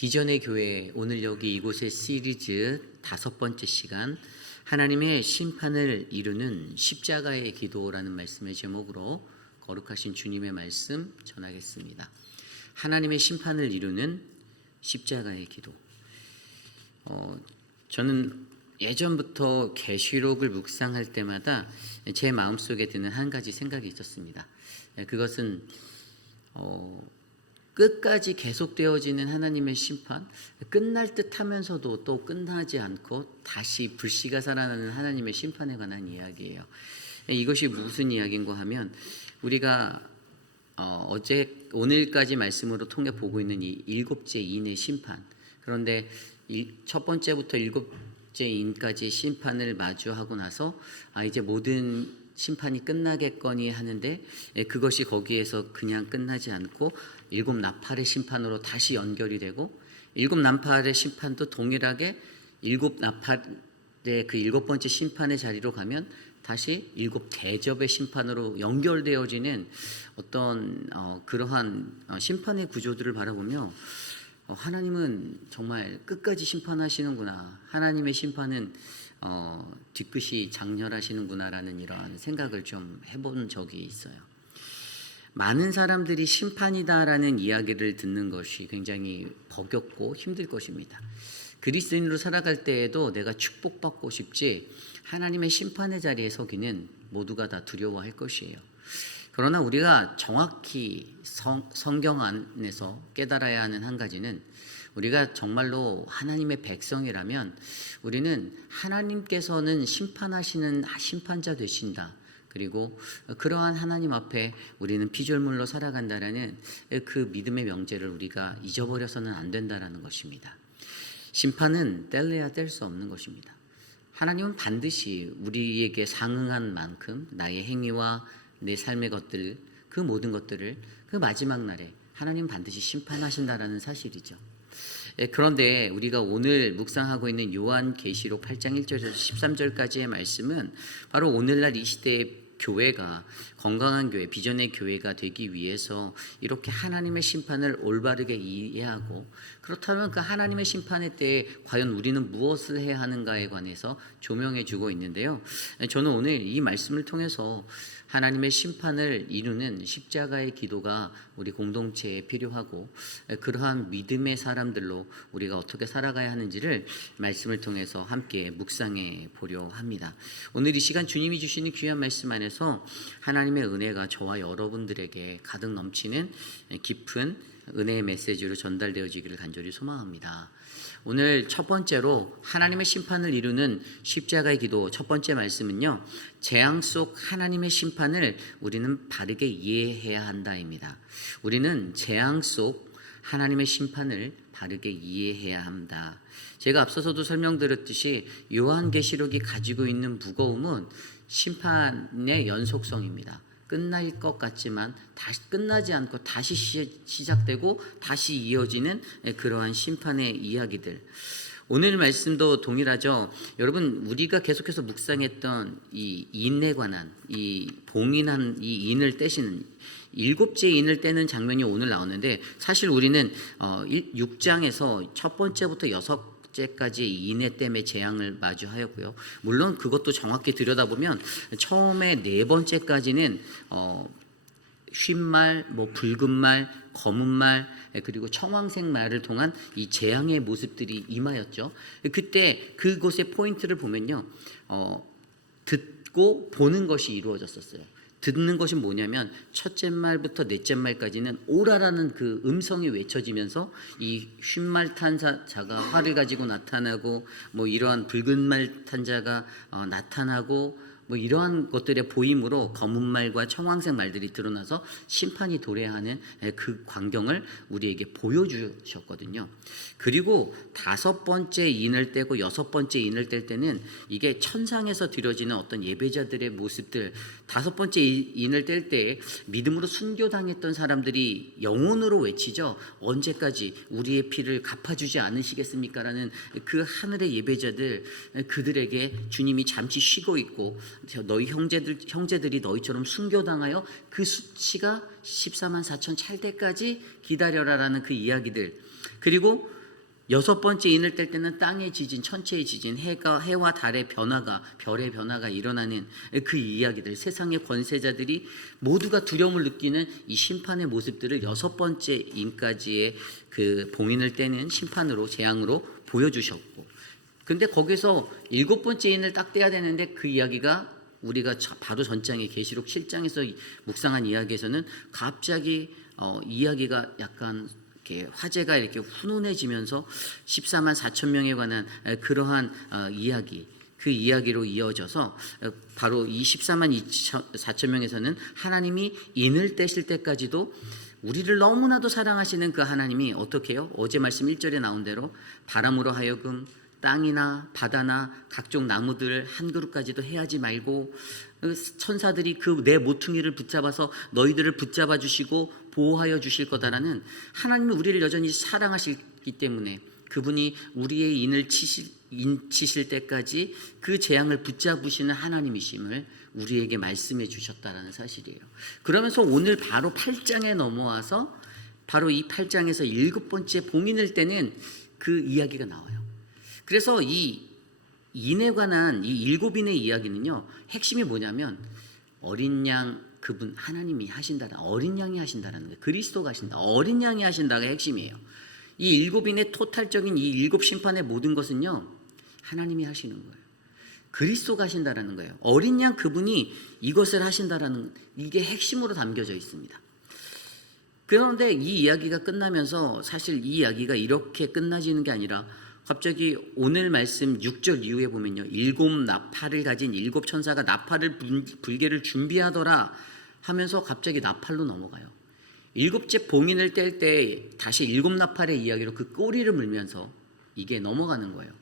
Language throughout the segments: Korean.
비전의 교회, 오늘 여기 이곳의 시리즈 5번째 시간, 하나님의 심판을 이루는 십자가의 기도라는 말씀의 제목으로 거룩하신 주님의 말씀 전하겠습니다. 하나님의 심판을 이루는 십자가의 기도. 저는 예전부터 계시록을 묵상할 때마다 제 마음속에 드는 한 가지 생각이 있었습니다. 그것은 끝까지 계속되어지는 하나님의 심판, 끝날 듯 하면서도 또 끝나지 않고 다시 불씨가 살아나는 하나님의 심판에 관한 이야기예요. 이것이 무슨 이야기인가 하면 우리가 오늘까지 말씀으로 통해 보고 있는 이 7째 인의 심판, 그런데 첫 번째부터 7째 인까지 심판을 마주하고 나서 이제 모든 심판이 끝나겠거니 하는데 그것이 거기에서 그냥 끝나지 않고 7 나팔의 심판으로 다시 연결이 되고 7 나팔의 심판도 동일하게 7 나팔의 그 7번째 심판의 자리로 가면 다시 7 대접의 심판으로 연결되어지는 어떤 그러한 심판의 구조들을 바라보며 하나님은 정말 끝까지 심판하시는구나, 하나님의 심판은 뒤끝이 장렬하시는구나라는 이러한 생각을 좀 해본 적이 있어요. 많은 사람들이 심판이다라는 이야기를 듣는 것이 굉장히 버겁고 힘들 것입니다. 그리스도인으로 살아갈 때에도 내가 축복받고 싶지 하나님의 심판의 자리에 서기는 모두가 다 두려워할 것이에요. 그러나 우리가 정확히 성경 안에서 깨달아야 하는 한 가지는, 우리가 정말로 하나님의 백성이라면 우리는 하나님께서는 심판하시는 심판자 되신다, 그리고 그러한 하나님 앞에 우리는 피조물로 살아간다라는 그 믿음의 명제를 우리가 잊어버려서는 안 된다라는 것입니다. 심판은 뗄래야 뗄 수 없는 것입니다. 하나님은 반드시 우리에게 상응한 만큼 나의 행위와 내 삶의 것들, 그 모든 것들을 그 마지막 날에 하나님 반드시 심판하신다라는 사실이죠. 그런데 우리가 오늘 묵상하고 있는 요한계시록 8장 1절에서 13절까지의 말씀은 바로 오늘날 이 시대의 교회가 건강한 교회, 비전의 교회가 되기 위해서 이렇게 하나님의 심판을 올바르게 이해하고, 그렇다면 그 하나님의 심판의 때에 과연 우리는 무엇을 해야 하는가에 관해서 조명해 주고 있는데요. 저는 오늘 이 말씀을 통해서 하나님의 심판을 이루는 십자가의 기도가 우리 공동체에 필요하고, 그러한 믿음의 사람들로 우리가 어떻게 살아가야 하는지를 말씀을 통해서 함께 묵상해 보려 합니다. 오늘 이 시간 주님이 주시는 귀한 말씀 안에서 하나님의 은혜가 저와 여러분들에게 가득 넘치는 깊은 은혜의 메시지로 전달되어지기를 간절히 소망합니다. 오늘 첫 번째로 하나님의 심판을 이루는 십자가의 기도, 첫 번째 말씀은요, 재앙 속 하나님의 심판을 우리는 바르게 이해해야 한다입니다. 우리는 재앙 속 하나님의 심판을 바르게 이해해야 합니다. 제가 앞서서도 설명드렸듯이 요한계시록이 가지고 있는 무거움은 심판의 연속성입니다. 끝날 것 같지만 다시 끝나지 않고 다시 시작되고 다시 이어지는 그러한 심판의 이야기들. 오늘 말씀도 동일하죠. 여러분, 우리가 계속해서 묵상했던 이 인에 관한, 이 봉인한 이 인을 떼시는 7째 인을 떼는 장면이 오늘 나오는데, 사실 우리는 6장에서 첫 번째부터 6제까지 인의 땜의 재앙을 마주하였고요. 물론 그것도 정확히 들여다보면 처음에 4번째까지는 쉰말, 붉은 말, 검은 말, 그리고 청황색 말을 통한 이 재앙의 모습들이 임하였죠. 그때 그곳의 포인트를 보면요, 듣고 보는 것이 이루어졌었어요. 듣는 것이 뭐냐면 첫째 말부터 넷째 말까지는 오라라는 그 음성이 외쳐지면서 이 쉰말 탄 자가 활을 가지고 나타나고, 이러한 붉은 말 탄 자가 나타나고, 이러한 것들의 보임으로 검은 말과 청황색 말들이 드러나서 심판이 도래하는 그 광경을 우리에게 보여주셨거든요. 그리고 5번째 인을 떼고 6번째 인을 뗄 때는 이게 천상에서 드려지는 어떤 예배자들의 모습들, 5번째 인을 뗄 때 믿음으로 순교당했던 사람들이 영혼으로 외치죠. 언제까지 우리의 피를 갚아주지 않으시겠습니까? 라는 그 하늘의 예배자들, 그들에게 주님이 잠시 쉬고 있고, 너희 형제들이 너희처럼 순교당하여 그 수치가 14만 4천 찰 때까지 기다려라라는 그 이야기들. 그리고 여섯 번째 인을 뗄 때는 땅의 지진, 천체의 지진, 해와 달의 변화가, 별의 변화가 일어나는 그 이야기들, 세상의 권세자들이 모두가 두려움을 느끼는 이 심판의 모습들을 여섯 번째 인까지의 그 봉인을 떼는 심판으로, 재앙으로 보여주셨고, 근데 거기서 일곱 번째 인을 딱 떼야 되는데 그 이야기가 우리가 바로 전장의 계시록 7장에서 묵상한 이야기에서는 갑자기 이야기가 약간 화제가 이렇게 훈훈해지면서 14만 4천 명에 관한 그러한 이야기, 그 이야기로 이어져서 바로 이 14만 4천 명에서는 하나님이 인을 떼실 때까지도 우리를 너무나도 사랑하시는 그 하나님이 어떻게 해요? 어제 말씀 1절에 나온 대로 바람으로 하여금 땅이나 바다나 각종 나무들 한 그루까지도 해하지 말고 천사들이 그 내 모퉁이를 붙잡아서 너희들을 붙잡아 주시고 보호하여 주실 거다라는 하나님이 우리를 여전히 사랑하시기 때문에 그분이 우리의 인을 치실 때까지 그 재앙을 붙잡으시는 하나님이심을 우리에게 말씀해 주셨다라는 사실이에요. 그러면서 오늘 바로 8장에 넘어와서 바로 이 8장에서 일곱 번째 봉인을 떼는 그 이야기가 나와요. 그래서 이 인에 관한 이 일곱 인의 이야기는요, 핵심이 뭐냐면 어린 양, 그분 하나님이 하신다는, 어린 양이 하신다는 거예요. 그리스도가 하신다, 어린 양이 하신다가 핵심이에요. 이 일곱 인의 토탈적인 이 일곱 심판의 모든 것은요, 하나님이 하시는 거예요. 그리스도가 하신다라는 거예요. 어린 양 그분이 이것을 하신다라는, 이게 핵심으로 담겨져 있습니다. 그런데 이 이야기가 끝나면서 사실 이 이야기가 이렇게 끝나지는 게 아니라 갑자기 오늘 말씀 6절 이후에 보면요, 일곱 나팔을 가진 일곱 천사가 나팔을 불게를 준비하더라 하면서 갑자기 나팔로 넘어가요. 일곱째 봉인을 뗄 때 다시 일곱 나팔의 이야기로 그 꼬리를 물면서 이게 넘어가는 거예요.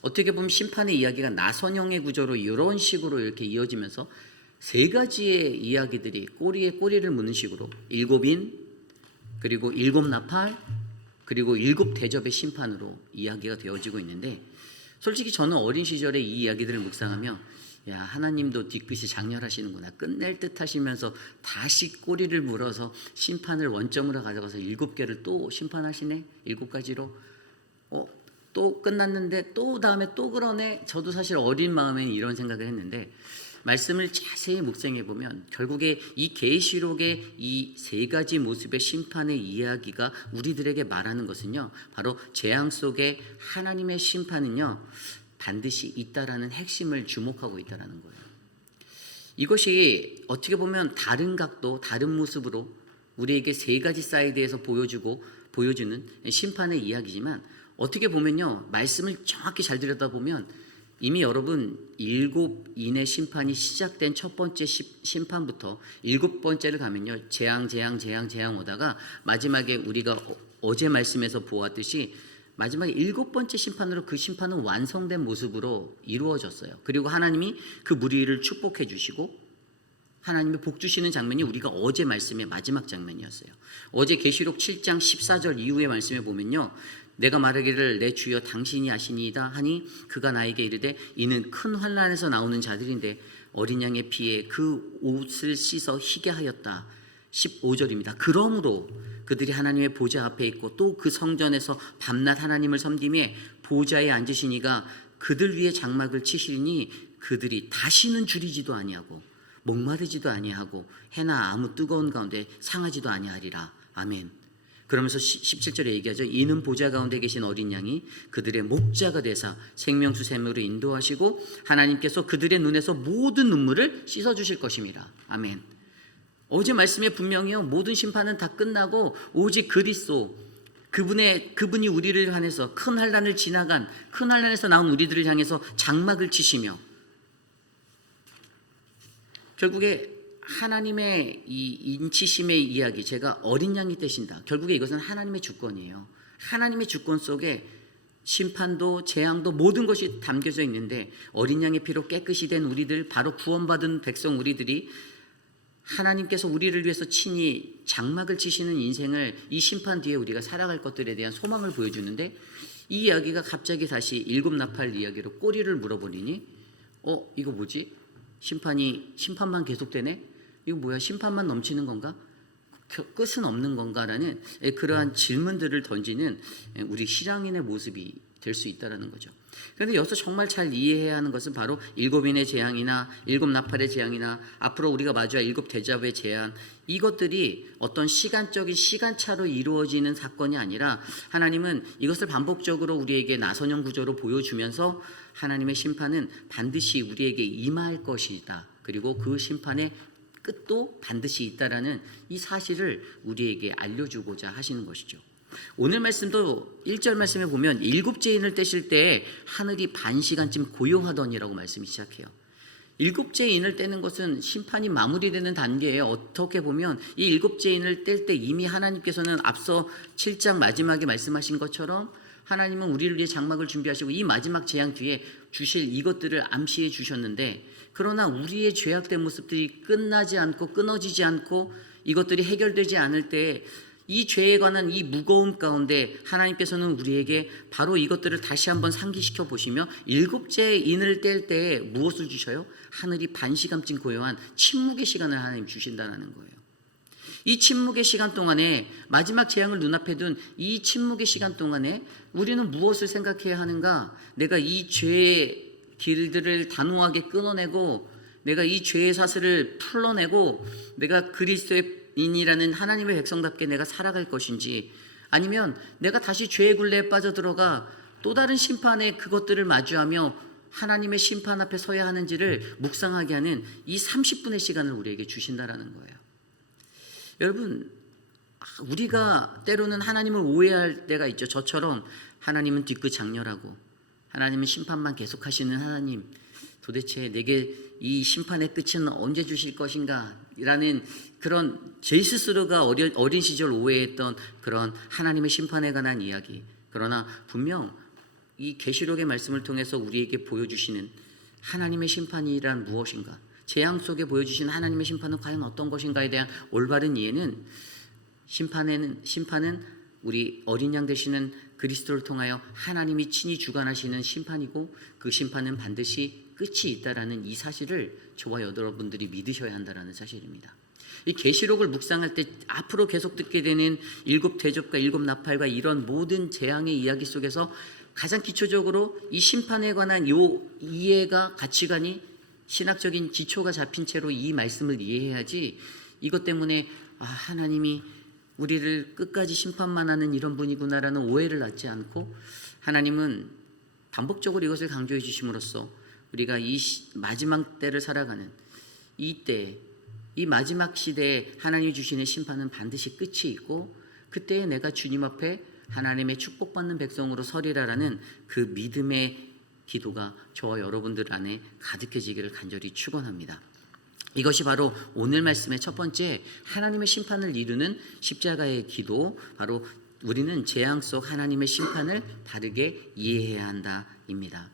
어떻게 보면 심판의 이야기가 나선형의 구조로 이런 식으로 이렇게 이어지면서 세 가지의 이야기들이 꼬리에 꼬리를 무는 식으로 일곱인, 그리고 일곱 나팔, 그리고 일곱 대접의 심판으로 이야기가 되어지고 있는데, 솔직히 저는 어린 시절에 이 이야기들을 묵상하며 야, 하나님도 뒤끝이 장렬하시는구나, 끝낼 듯 하시면서 다시 꼬리를 물어서 심판을 원점으로 가져가서 일곱 개를 또 심판하시네, 일곱 가지로. 또 끝났는데 또 다음에 또 그러네. 저도 사실 어린 마음에는 이런 생각을 했는데, 말씀을 자세히 묵상해 보면 결국에 이 계시록의 이 세 가지 모습의 심판의 이야기가 우리들에게 말하는 것은요, 바로 재앙 속에 하나님의 심판은요 반드시 있다라는 핵심을 주목하고 있다라는 거예요. 이것이 어떻게 보면 다른 각도, 다른 모습으로 우리에게 세 가지 사이드에서 보여주는 심판의 이야기지만, 어떻게 보면요, 말씀을 정확히 잘 들여다보면 이미 여러분 일곱 인의 심판이 시작된 첫 번째 심판부터 일곱 번째를 가면요, 재앙 오다가 마지막에 우리가 어제 말씀에서 보았듯이 마지막에 일곱 번째 심판으로 그 심판은 완성된 모습으로 이루어졌어요. 그리고 하나님이 그 무리를 축복해 주시고 하나님이 복 주시는 장면이 우리가 어제 말씀의 마지막 장면이었어요. 어제 계시록 7장 14절 이후의 말씀에 보면요, 내가 말하기를 내 주여 당신이 아시니이다 하니 그가 나에게 이르되 이는 큰 환난에서 나오는 자들인데 어린 양의 피에 그 옷을 씻어 희게 하였다. 15절입니다. 그러므로 그들이 하나님의 보좌 앞에 있고 또 그 성전에서 밤낮 하나님을 섬기며 보좌에 앉으시니가 그들 위에 장막을 치시리니 그들이 다시는 줄이지도 아니하고 목마르지도 아니하고 해나 아무 뜨거운 가운데 상하지도 아니하리라. 아멘. 그러면서 17절에 얘기하죠. 이는 보좌 가운데 계신 어린 양이 그들의 목자가 되사 생명수 샘으로 인도하시고 하나님께서 그들의 눈에서 모든 눈물을 씻어주실 것임이라. 아멘. 어제 말씀에 분명히요, 모든 심판은 다 끝나고 오직 그리스도, 그분이 우리를 향해서 큰 환난을 지나간, 큰 환난에서 나온 우리들을 향해서 장막을 치시며, 결국에 하나님의 이 인치심의 이야기, 제가 어린 양이 되신다, 결국에 이것은 하나님의 주권이에요. 하나님의 주권 속에 심판도 재앙도 모든 것이 담겨져 있는데, 어린 양의 피로 깨끗이 된 우리들, 바로 구원받은 백성 우리들이 하나님께서 우리를 위해서 친히 장막을 치시는 인생을 이 심판 뒤에 우리가 살아갈 것들에 대한 소망을 보여주는데, 이 이야기가 갑자기 다시 일곱 나팔 이야기로 꼬리를 물어보니 이거 뭐지? 심판만 계속되네? 이거 뭐야? 심판만 넘치는 건가? 끝은 없는 건가라는 그러한 질문들을 던지는 우리 실향인의 모습이 될 수 있다는 거죠. 그런데 여기서 정말 잘 이해해야 하는 것은 바로 일곱인의 재앙이나 일곱 나팔의 재앙이나 앞으로 우리가 마주할 일곱 대접의 재앙, 이것들이 어떤 시간적인 시간차로 이루어지는 사건이 아니라 하나님은 이것을 반복적으로 우리에게 나선형 구조로 보여주면서 하나님의 심판은 반드시 우리에게 임할 것이다. 그리고 그 심판의 끝도 반드시 있다라는 이 사실을 우리에게 알려주고자 하시는 것이죠. 오늘 말씀도 1절 말씀에 보면 일곱째 인을 떼실 때 하늘이 반 시간쯤 고요하더니라고 말씀이 시작해요. 일곱째 인을 떼는 것은 심판이 마무리되는 단계예요. 어떻게 보면 이 일곱째 인을 뗄 때 이미 하나님께서는 앞서 7장 마지막에 말씀하신 것처럼 하나님은 우리를 위해 장막을 준비하시고 이 마지막 재앙 뒤에 주실 이것들을 암시해 주셨는데, 그러나 우리의 죄악된 모습들이 끝나지 않고 끊어지지 않고 이것들이 해결되지 않을 때 이 죄에 관한 이 무거움 가운데 하나님께서는 우리에게 바로 이것들을 다시 한번 상기시켜 보시며 일곱째 인을 뗄 때 무엇을 주셔요? 하늘이 반 시간쯤 고요한 침묵의 시간을 하나님 주신다는 거예요. 이 침묵의 시간 동안에 마지막 재앙을 눈앞에 둔 이 침묵의 시간 동안에 우리는 무엇을 생각해야 하는가? 내가 이 죄의 길들을 단호하게 끊어내고 내가 이 죄의 사슬을 풀어내고 내가 그리스도의 인이라는 하나님의 백성답게 내가 살아갈 것인지, 아니면 내가 다시 죄의 굴레에 빠져들어가 또 다른 심판의 그것들을 마주하며 하나님의 심판 앞에 서야 하는지를 묵상하게 하는 이 30분의 시간을 우리에게 주신다라는 거예요. 여러분, 우리가 때로는 하나님을 오해할 때가 있죠. 저처럼 하나님은 뒤끝 장렬하고 하나님은 심판만 계속하시는 하나님, 도대체 내게 이 심판의 끝은 언제 주실 것인가 라는 그런 제 스스로가 어린 시절 오해했던 그런 하나님의 심판에 관한 이야기. 그러나 분명 이 계시록의 말씀을 통해서 우리에게 보여주시는 하나님의 심판이란 무엇인가, 재앙 속에 보여주신 하나님의 심판은 과연 어떤 것인가에 대한 올바른 이해는 심판은 우리 어린 양 되시는 그리스도를 통하여 하나님이 친히 주관하시는 심판이고, 그 심판은 반드시 끝이 있다라는 이 사실을 저와 여러분들이 믿으셔야 한다라는 사실입니다. 이 계시록을 묵상할 때 앞으로 계속 듣게 되는 일곱 대접과 일곱 나팔과 이런 모든 재앙의 이야기 속에서 가장 기초적으로 이 심판에 관한 요 이해가, 가치관이, 신학적인 기초가 잡힌 채로 이 말씀을 이해해야지, 이것 때문에 하나님이 우리를 끝까지 심판만 하는 이런 분이구나라는 오해를 낳지 않고, 하나님은 반복적으로 이것을 강조해 주심으로써 우리가 이 마지막 때를 살아가는 이때, 이 마지막 시대에 하나님이 주시는 심판은 반드시 끝이 있고, 그때에 내가 주님 앞에 하나님의 축복받는 백성으로 서리라라는 그 믿음의 기도가 저와 여러분들 안에 가득해지기를 간절히 축원합니다. 이것이 바로 오늘 말씀의 첫 번째 하나님의 심판을 이루는 십자가의 기도, 바로 우리는 재앙 속 하나님의 심판을 바르게 이해해야 한다입니다.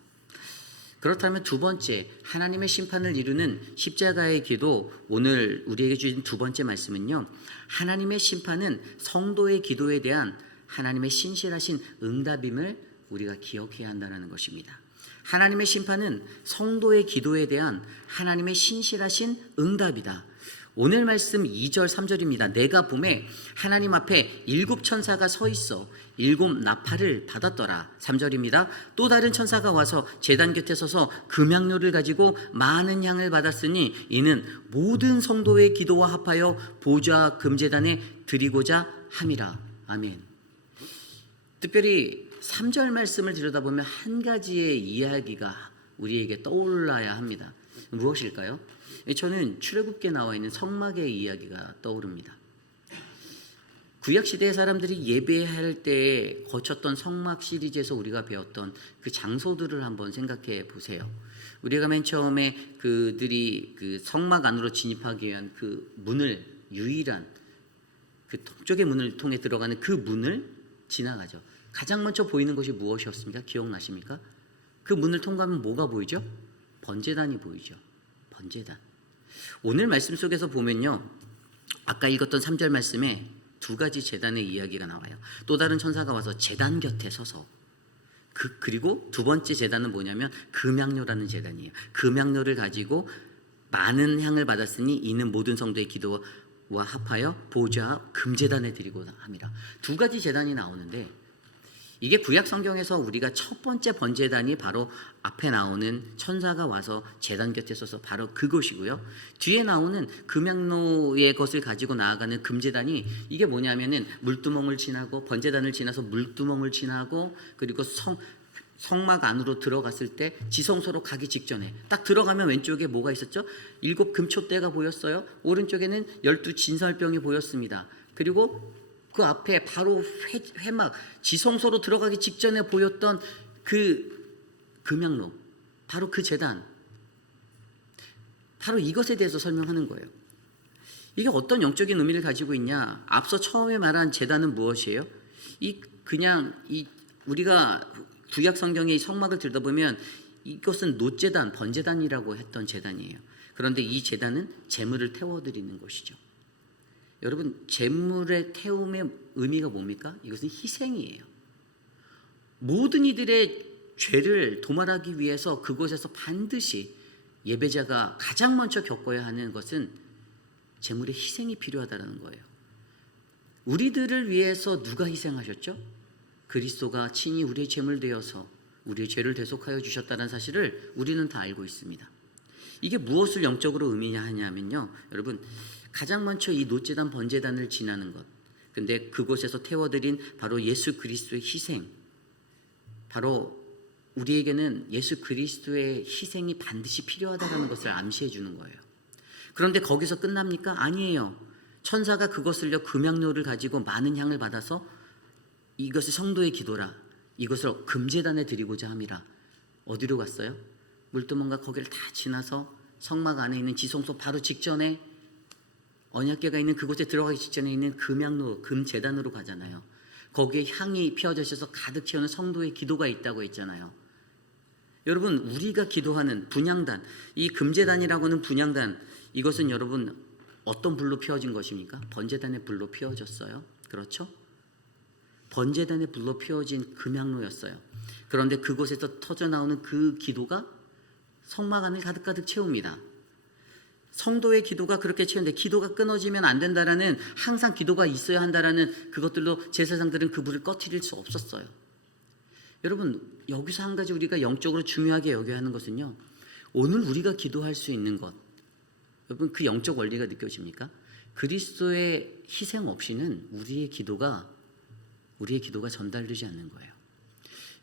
그렇다면 두 번째 하나님의 심판을 이루는 십자가의 기도, 오늘 우리에게 주신 두 번째 말씀은요, 하나님의 심판은 성도의 기도에 대한 하나님의 신실하신 응답임을 우리가 기억해야 한다는 것입니다. 하나님의 심판은 성도의 기도에 대한 하나님의 신실하신 응답이다. 오늘 말씀 2절 3절입니다. 내가 봄에 하나님 앞에 일곱 천사가 서 있어 일곱 나팔을 받았더라. 3절입니다. 또 다른 천사가 와서 제단 곁에 서서 금향료를 가지고 많은 향을 받았으니 이는 모든 성도의 기도와 합하여 보좌 금제단에 드리고자 함이라. 아멘. 특별히 3절 말씀을 들여다보면 한 가지의 이야기가 우리에게 떠올라야 합니다. 무엇일까요? 저는 출애굽기에 나와 있는 성막의 이야기가 떠오릅니다. 구약시대의 사람들이 예배할 때 거쳤던 성막 시리즈에서 우리가 배웠던 그 장소들을 한번 생각해 보세요. 우리가 맨 처음에 그들이 그 성막 안으로 진입하기 위한 그 문을, 유일한 그 동쪽의 문을 통해 들어가는 그 문을 지나가죠. 가장 먼저 보이는 것이 무엇이었습니까? 기억나십니까? 그 문을 통과하면 뭐가 보이죠? 번제단이 보이죠. 번제단. 오늘 말씀 속에서 보면요, 아까 읽었던 3절 말씀에 두 가지 제단의 이야기가 나와요. 또 다른 천사가 와서 제단 곁에 서서, 그리고 두 번째 제단은 뭐냐면 금향료라는 제단이에요. 금향료를 가지고 많은 향을 받았으니 이는 모든 성도의 기도와 합하여 보좌 금제단에 드리고 함이라. 두 가지 제단이 나오는데 이게 구약 성경에서 우리가 첫 번째 번제단이 바로 앞에 나오는 천사가 와서 제단 곁에 서서 바로 그것이고요. 뒤에 나오는 금양로의 것을 가지고 나아가는 금제단이 이게 뭐냐면은 물두멍을 지나고 번제단을 지나서 물두멍을 지나고 그리고 성막 안으로 들어갔을 때 지성소로 가기 직전에 딱 들어가면 왼쪽에 뭐가 있었죠? 7 금초대가 보였어요. 오른쪽에는 12 진설병이 보였습니다. 그리고 그 앞에 바로 회막 지성소로 들어가기 직전에 보였던 그 금양로, 바로 그 제단, 바로 이것에 대해서 설명하는 거예요. 이게 어떤 영적인 의미를 가지고 있냐? 앞서 처음에 말한 제단은 무엇이에요? 우리가 구약 성경의 성막을 들여다보면 이것은 놋제단, 번제단이라고 했던 제단이에요. 그런데 이 제단은 제물을 태워드리는 것이죠. 여러분, 제물의 태움의 의미가 뭡니까? 이것은 희생이에요. 모든 이들의 죄를 도말하기 위해서 그곳에서 반드시 예배자가 가장 먼저 겪어야 하는 것은 제물의 희생이 필요하다는 거예요. 우리들을 위해서 누가 희생하셨죠? 그리스도가 친히 우리의 제물 되어서 우리의 죄를 대속하여 주셨다는 사실을 우리는 다 알고 있습니다. 이게 무엇을 영적으로 의미하냐면요, 여러분, 가장 먼저 이 놋제단 번제단을 지나는 것, 근데 그곳에서 태워드린 바로 예수 그리스도의 희생, 바로 우리에게는 예수 그리스도의 희생이 반드시 필요하다는 것을 암시해 주는 거예요. 그런데 거기서 끝납니까? 아니에요. 천사가 그것을요 금양로를 가지고 많은 향을 받아서 이것을 성도의 기도라, 이것을 금제단에 드리고자 함이라. 어디로 갔어요? 물두멍과 거기를 다 지나서 성막 안에 있는 지성소 바로 직전에 언약궤가 있는 그곳에 들어가기 직전에 있는 금양로, 금제단으로 가잖아요. 거기에 향이 피어져 있어서 가득 채우는 성도의 기도가 있다고 했잖아요. 여러분, 우리가 기도하는 분향단, 이 금제단이라고 하는 분향단, 이것은 여러분 어떤 불로 피워진 것입니까? 번제단의 불로 피워졌어요. 그렇죠? 번제단의 불로 피워진 금양로였어요. 그런데 그곳에서 터져나오는 그 기도가 성막 안을 가득가득 채웁니다. 성도의 기도가 그렇게 채우는데 기도가 끊어지면 안 된다라는, 항상 기도가 있어야 한다라는 그것들로 제사장들은 그 불을 꺼트릴 수 없었어요. 여러분, 여기서 한 가지 우리가 영적으로 중요하게 여겨야 하는 것은요, 오늘 우리가 기도할 수 있는 것, 여러분 그 영적 원리가 느껴집니까? 그리스도의 희생 없이는 우리의 기도가 전달되지 않는 거예요.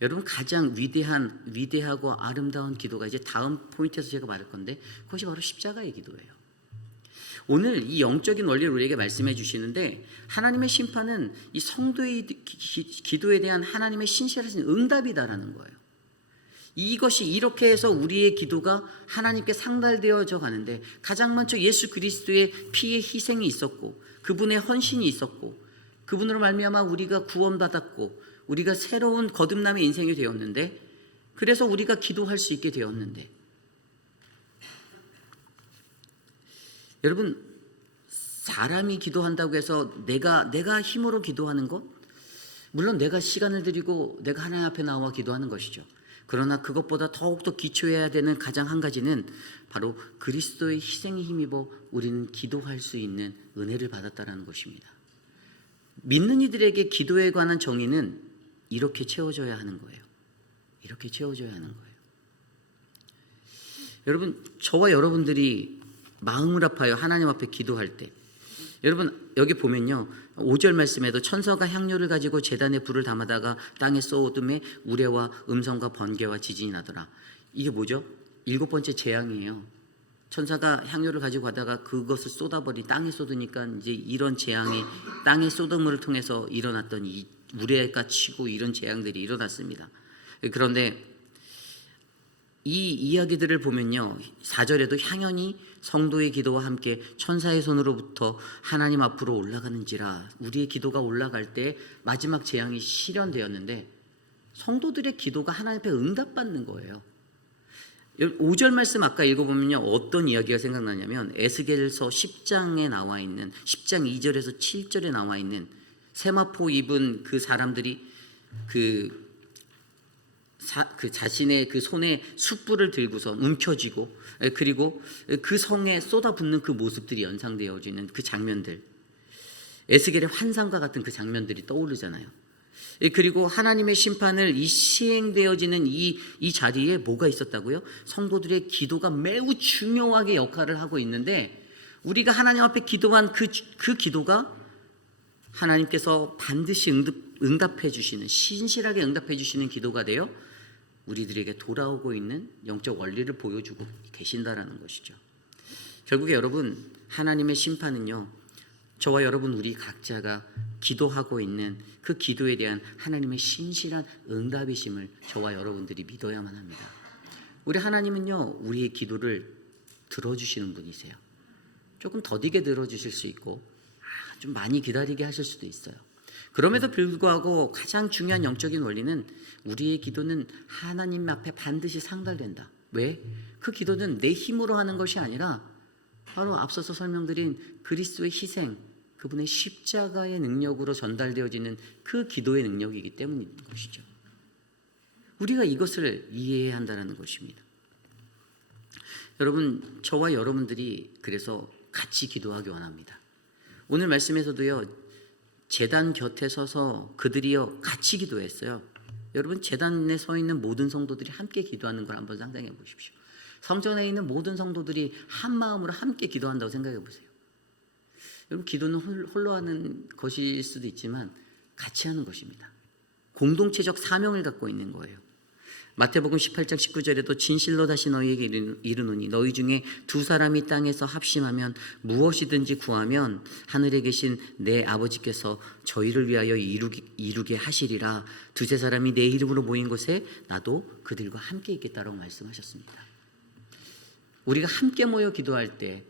여러분, 가장 위대하고 아름다운 기도가 이제 다음 포인트에서 제가 말할 건데, 그것이 바로 십자가의 기도예요. 오늘 이 영적인 원리를 우리에게 말씀해 주시는데, 하나님의 심판은 이 성도의 기도에 대한 하나님의 신실하신 응답이다라는 거예요. 이것이 이렇게 해서 우리의 기도가 하나님께 상달되어져 가는데, 가장 먼저 예수 그리스도의 피의 희생이 있었고, 그분의 헌신이 있었고, 그분으로 말미암아 우리가 구원받았고, 우리가 새로운 거듭남의 인생이 되었는데, 그래서 우리가 기도할 수 있게 되었는데, 여러분, 사람이 기도한다고 해서 내가 힘으로 기도하는 것, 물론 내가 시간을 들이고 내가 하나님 앞에 나와 기도하는 것이죠. 그러나 그것보다 더욱더 기초해야 되는 가장 한 가지는 바로 그리스도의 희생에 힘입어 우리는 기도할 수 있는 은혜를 받았다라는 것입니다. 믿는 이들에게 기도에 관한 정의는 이렇게 채워져야 하는 거예요. 이렇게 채워져야 하는 거예요. 여러분, 저와 여러분들이 마음을 아파요 하나님 앞에 기도할 때, 여러분 여기 보면요, 5절 말씀에도 천사가 향료를 가지고 제단에 불을 담아다가 땅에 쏟음에 우레와 음성과 번개와 지진이 나더라. 이게 뭐죠? 7번째 재앙이에요. 천사가 향료를 가지고 가다가 그것을 쏟아버리 땅에 쏟으니까 이제 이런 재앙이 땅의 쏟음을 통해서 일어났던 이 우레가 치고 이런 재앙들이 일어났습니다. 그런데 이 이야기들을 보면요, 4절에도 향연이 성도의 기도와 함께 천사의 손으로부터 하나님 앞으로 올라가는지라, 우리의 기도가 올라갈 때 마지막 재앙이 실현되었는데, 성도들의 기도가 하나님 앞에 응답받는 거예요. 5절 말씀 아까 읽어보면요, 어떤 이야기가 생각나냐면 에스겔서 10장에 나와 있는 10장 2절에서 7절에 나와 있는 세마포 입은 그 사람들이 그 그 자신의 그 손에 숯불을 들고서 움켜쥐고 그리고 그 성에 쏟아붓는 그 모습들이 연상되어지는 그 장면들, 에스겔의 환상과 같은 그 장면들이 떠오르잖아요. 그리고 하나님의 심판을 이 시행되어지는 이 자리에 뭐가 있었다고요? 성도들의 기도가 매우 중요하게 역할을 하고 있는데, 우리가 하나님 앞에 기도한 그 기도가 하나님께서 반드시 응답해 주시는, 신실하게 응답해 주시는 기도가 되어 우리들에게 돌아오고 있는 영적 원리를 보여주고 계신다라는 것이죠. 결국에 여러분, 하나님의 심판은요, 저와 여러분 우리 각자가 기도하고 있는 그 기도에 대한 하나님의 신실한 응답이심을 저와 여러분들이 믿어야만 합니다. 우리 하나님은요, 우리의 기도를 들어주시는 분이세요. 조금 더디게 들어주실 수 있고 좀 많이 기다리게 하실 수도 있어요. 그럼에도 불구하고 가장 중요한 영적인 원리는 우리의 기도는 하나님 앞에 반드시 상달된다. 왜? 그 기도는 내 힘으로 하는 것이 아니라 바로 앞서서 설명드린 그리스도의 희생, 그분의 십자가의 능력으로 전달되어지는 그 기도의 능력이기 때문인 것이죠. 우리가 이것을 이해해야 한다는 것입니다. 여러분, 저와 여러분들이 그래서 같이 기도하기 원합니다. 오늘 말씀에서도요, 제단 곁에 서서 그들이요 같이 기도했어요. 여러분, 제단에 서 있는 모든 성도들이 함께 기도하는 걸 한번 상상해 보십시오. 성전에 있는 모든 성도들이 한 마음으로 함께 기도한다고 생각해 보세요. 여러분, 기도는 홀로 하는 것일 수도 있지만 같이 하는 것입니다. 공동체적 사명을 갖고 있는 거예요. 마태복음 18장 19절에도 진실로 다시 너희에게 이르노니 너희 중에 두 사람이 땅에서 합심하면 무엇이든지 구하면 하늘에 계신 내 아버지께서 저희를 위하여 이루게 하시리라. 두세 사람이 내 이름으로 모인 곳에 나도 그들과 함께 있겠다라고 말씀하셨습니다. 우리가 함께 모여 기도할 때,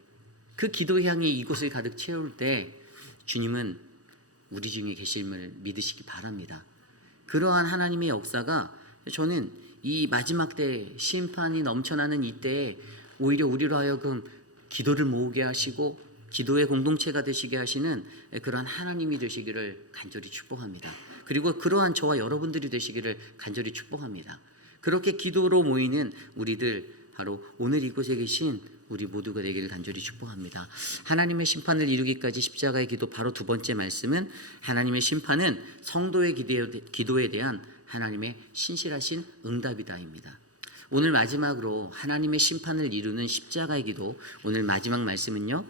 그 기도 향이 이곳을 가득 채울 때 주님은 우리 중에 계심을 믿으시기 바랍니다. 그러한 하나님의 역사가 저는 이 마지막 때 심판이 넘쳐나는 이때에 오히려 우리로 하여금 기도를 모으게 하시고 기도의 공동체가 되시게 하시는 그러한 하나님이 되시기를 간절히 축복합니다. 그리고 그러한 저와 여러분들이 되시기를 간절히 축복합니다. 그렇게 기도로 모이는 우리들, 바로 오늘 이곳에 계신 우리 모두가 되기를 간절히 축복합니다. 하나님의 심판을 이루기까지 십자가의 기도, 바로 두 번째 말씀은 하나님의 심판은 성도의 기도에 대한 하나님의 신실하신 응답이다입니다. 오늘 마지막으로 하나님의 심판을 이루는 십자가의 기도, 오늘 마지막 말씀은요,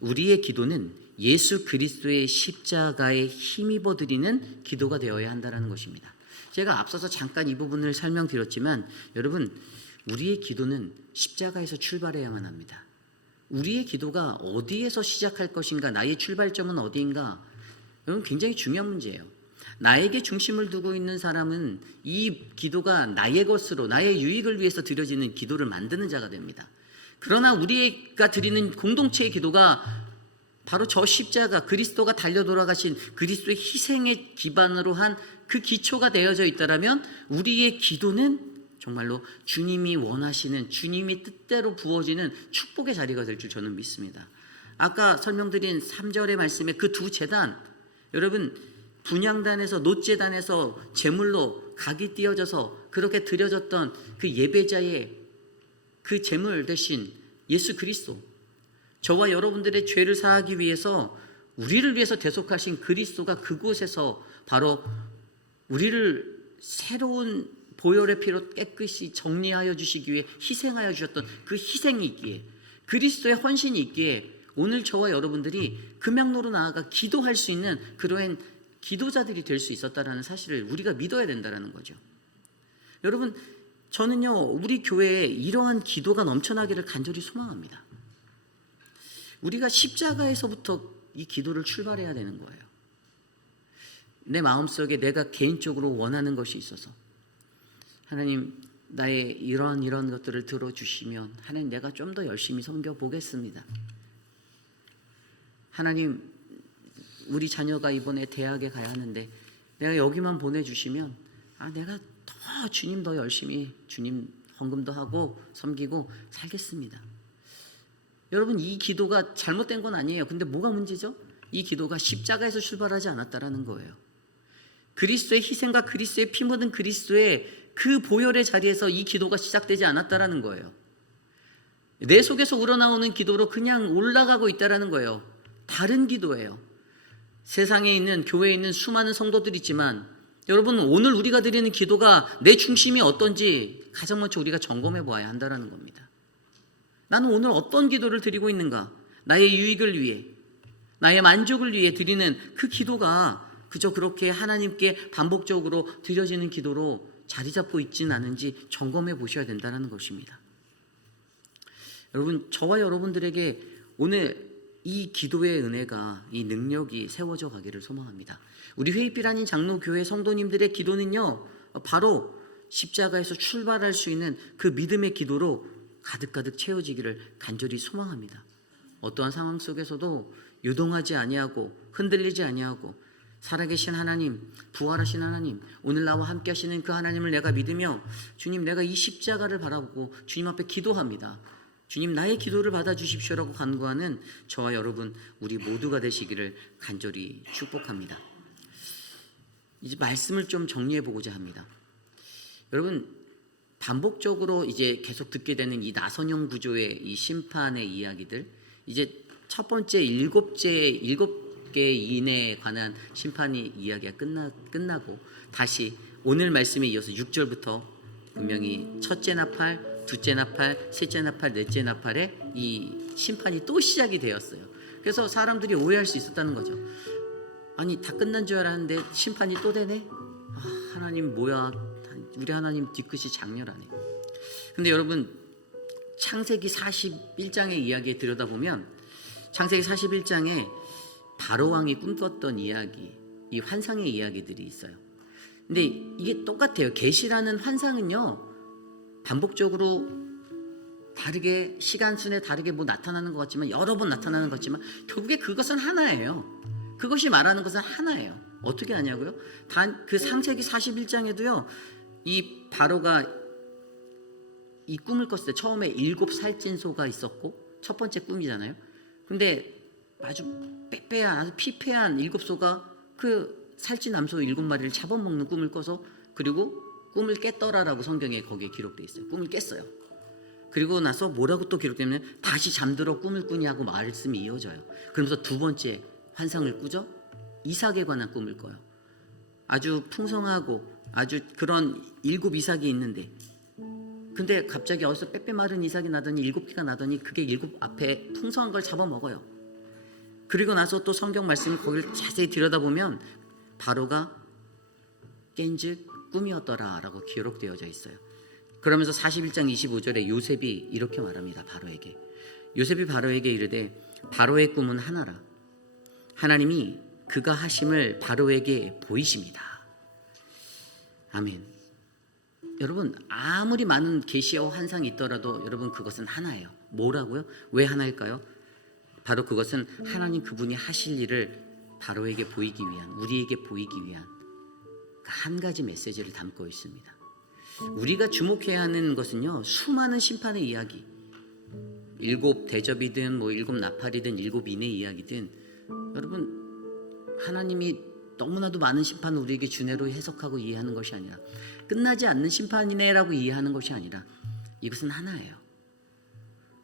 우리의 기도는 예수 그리스도의 십자가에 힘입어 드리는 기도가 되어야 한다는 것입니다. 제가 앞서서 잠깐 이 부분을 설명드렸지만 여러분, 우리의 기도는 십자가에서 출발해야만 합니다. 우리의 기도가 어디에서 시작할 것인가, 나의 출발점은 어디인가, 여러분 굉장히 중요한 문제예요. 나에게 중심을 두고 있는 사람은 이 기도가 나의 것으로, 나의 유익을 위해서 드려지는 기도를 만드는 자가 됩니다. 그러나 우리가 드리는 공동체의 기도가 바로 저 십자가, 그리스도가 달려 돌아가신 그리스도의 희생의 기반으로 한 그 기초가 되어져 있다면 우리의 기도는 정말로 주님이 원하시는, 주님이 뜻대로 부어지는 축복의 자리가 될 줄 저는 믿습니다. 아까 설명드린 3절의 말씀에 그 두 제단, 여러분 분향단에서, 놋제단에서 제물로 각이 띄어져서 그렇게 드려졌던 그 예배자의 그 제물 대신 예수 그리스도, 저와 여러분들의 죄를 사하기 위해서 우리를 위해서 대속하신 그리스도가 그곳에서 바로 우리를 새로운 보혈의 피로 깨끗이 정리하여 주시기 위해 희생하여 주셨던 그 희생이 있기에, 그리스도의 헌신이 있기에 오늘 저와 여러분들이 금양로로 나아가 기도할 수 있는 그러한 기도자들이 될 수 있었다라는 사실을 우리가 믿어야 된다는 거죠. 여러분, 저는요, 우리 교회에 이러한 기도가 넘쳐나기를 간절히 소망합니다. 우리가 십자가에서부터 이 기도를 출발해야 되는 거예요. 내 마음속에 내가 개인적으로 원하는 것이 있어서, 하나님, 나의 이런 것들을 들어주시면 하나님, 내가 좀 더 열심히 섬겨보겠습니다. 하나님, 우리 자녀가 이번에 대학에 가야 하는데 내가 여기만 보내주시면 내가 더 주님 더 열심히 주님 헌금도 하고 섬기고 살겠습니다. 여러분, 이 기도가 잘못된 건 아니에요. 근데 뭐가 문제죠? 이 기도가 십자가에서 출발하지 않았다라는 거예요. 그리스도의 희생과 그리스도의 피 묻은 그리스도의 그 보혈의 자리에서 이 기도가 시작되지 않았다라는 거예요. 내 속에서 우러나오는 기도로 그냥 올라가고 있다라는 거예요. 다른 기도예요. 세상에 있는, 교회에 있는 수많은 성도들이 있지만 여러분, 오늘 우리가 드리는 기도가 내 중심이 어떤지 가장 먼저 우리가 점검해 보아야 한다는 겁니다. 나는 오늘 어떤 기도를 드리고 있는가? 나의 유익을 위해, 나의 만족을 위해 드리는 그 기도가 그저 그렇게 하나님께 반복적으로 드려지는 기도로 자리 잡고 있지는 않은지 점검해 보셔야 된다는 것입니다. 여러분, 저와 여러분들에게 오늘 이 기도의 은혜가, 이 능력이 세워져 가기를 소망합니다. 우리 회의필 아닌 장로교회 성도님들의 기도는요, 바로 십자가에서 출발할 수 있는 그 믿음의 기도로 가득가득 채워지기를 간절히 소망합니다. 어떠한 상황 속에서도 요동하지 아니하고 흔들리지 아니하고 살아계신 하나님, 부활하신 하나님, 오늘 나와 함께 하시는 그 하나님을 내가 믿으며 주님, 내가 이 십자가를 바라보고 주님 앞에 기도합니다. 주님, 나의 기도를 받아주십시오라고 간구하는 저와 여러분, 우리 모두가 되시기를 간절히 축복합니다. 이제 말씀을 좀 정리해 보고자 합니다. 여러분, 반복적으로 이제 계속 듣게 되는 이 나선형 구조의 이 심판의 이야기들, 이제 첫 번째 일곱 개 인에 관한 심판이 이야기가 끝나고 다시 오늘 말씀에 이어서 6절부터 분명히 첫째 나팔, 둘째 나팔, 셋째 나팔, 넷째 나팔에 이 심판이 또 시작이 되었어요. 그래서 사람들이 오해할 수 있었다는 거죠. 아니, 다 끝난 줄 알았는데 심판이 또 되네? 하나님 뭐야, 우리 하나님 뒤끝이 장렬하네. 근데 여러분, 창세기 41장의 이야기에 들여다보면 창세기 41장에 바로왕이 꿈꿨던 이야기, 이 환상의 이야기들이 있어요. 근데 이게 똑같아요. 계시라는 환상은요, 반복적으로 다르게 시간순에 다르게 뭐 나타나는 것 같지만, 여러 번 나타나는 것 같지만 결국에 그것은 하나예요. 그것이 말하는 것은 하나예요. 어떻게 하냐고요? 단 그 창세기 41장에도요 이 바로가 이 꿈을 꿨을 때 처음에 7 살찐소가 있었고, 첫 번째 꿈이잖아요. 근데 아주 빼빼한, 아주 피폐한 7소가 그 살찐 암소 7마리를 잡아먹는 꿈을 꿔서, 그리고 꿈을 깼더라라고 성경에 거기에 기록되어 있어요. 꿈을 깼어요. 그리고 나서 뭐라고 또 기록되면 다시 잠들어 꿈을 꾸니 하고 말씀이 이어져요. 그러면서 두 번째 환상을 꾸죠. 이삭에 관한 꿈을 꿔요. 아주 풍성하고 아주 그런 7 이삭이 있는데, 근데 갑자기 어디서 빼빼 마른 이삭이 나더니 7개가 나더니 그게 7 앞에 풍성한 걸 잡아먹어요. 그리고 나서 또 성경 말씀을 거기를 자세히 들여다보면 바로가 깬즉 꿈이었더라 라고 기록되어져 있어요. 그러면서 41장 25절에 요셉이 이렇게 말합니다. 바로에게, 요셉이 바로에게 이르되 바로의 꿈은 하나라. 하나님이 그가 하심을 바로에게 보이십니다. 아멘. 여러분, 아무리 많은 계시와 환상이 있더라도 여러분, 그것은 하나예요. 뭐라고요? 왜 하나일까요? 바로 그것은 하나님 그분이 하실 일을 바로에게 보이기 위한, 우리에게 보이기 위한 한 가지 메시지를 담고 있습니다. 우리가 주목해야 하는 것은요, 수많은 심판의 이야기, 7 대접이든 뭐 7 나팔이든 7 인의 이야기든, 여러분, 하나님이 너무나도 많은 심판을 우리에게 주내로 해석하고 이해하는 것이 아니라, 끝나지 않는 심판이네라고 이해하는 것이 아니라, 이것은 하나예요.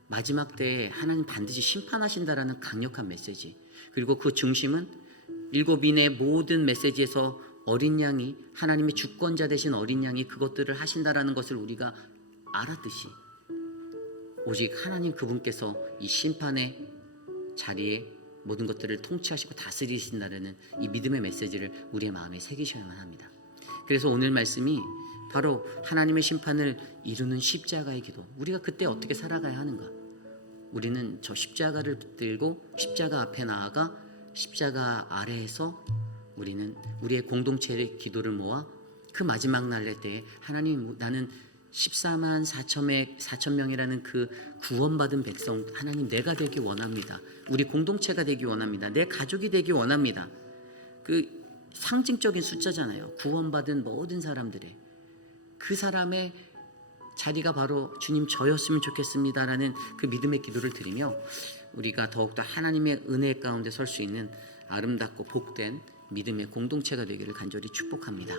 마지막 때에 하나님 반드시 심판하신다라는 강력한 메시지, 그리고 그 중심은 7 인의 모든 메시지에서 어린 양이, 하나님의 주권자 되신 어린 양이 그것들을 하신다라는 것을 우리가 알았듯이, 오직 하나님 그분께서 이 심판의 자리에 모든 것들을 통치하시고 다스리신다는 이 믿음의 메시지를 우리의 마음에 새기셔야만 합니다. 그래서 오늘 말씀이 바로 하나님의 심판을 이루는 십자가의 기도, 우리가 그때 어떻게 살아가야 하는가? 우리는 저 십자가를 붙들고 십자가 앞에 나아가 십자가 아래에서 우리는 우리의 공동체의 기도를 모아 그 마지막 날의 때에, 하나님, 나는 14만 4천 명이라는 그 구원받은 백성, 하나님, 내가 되기 원합니다. 우리 공동체가 되기 원합니다. 내 가족이 되기 원합니다. 그 상징적인 숫자잖아요. 구원받은 모든 사람들의, 그 사람의 자리가 바로 주님 저였으면 좋겠습니다라는 그 믿음의 기도를 드리며 우리가 더욱더 하나님의 은혜 가운데 설 수 있는 아름답고 복된 믿음의 공동체가 되기를 간절히 축복합니다.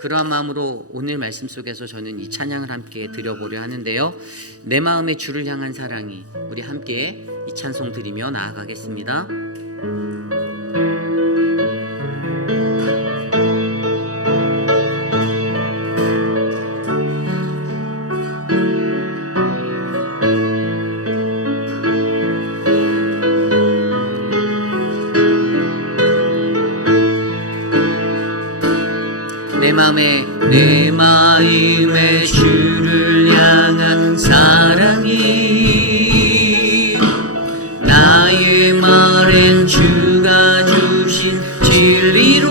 그러한 마음으로 오늘 말씀 속에서 저는 이 찬양을 함께 드려보려 하는데요. 내 마음의 주를 향한 사랑이, 우리 함께 이 찬송 드리며 나아가겠습니다. 내 마음의 주를 향한 사랑이, 나의 말엔 주가 주신 진리로,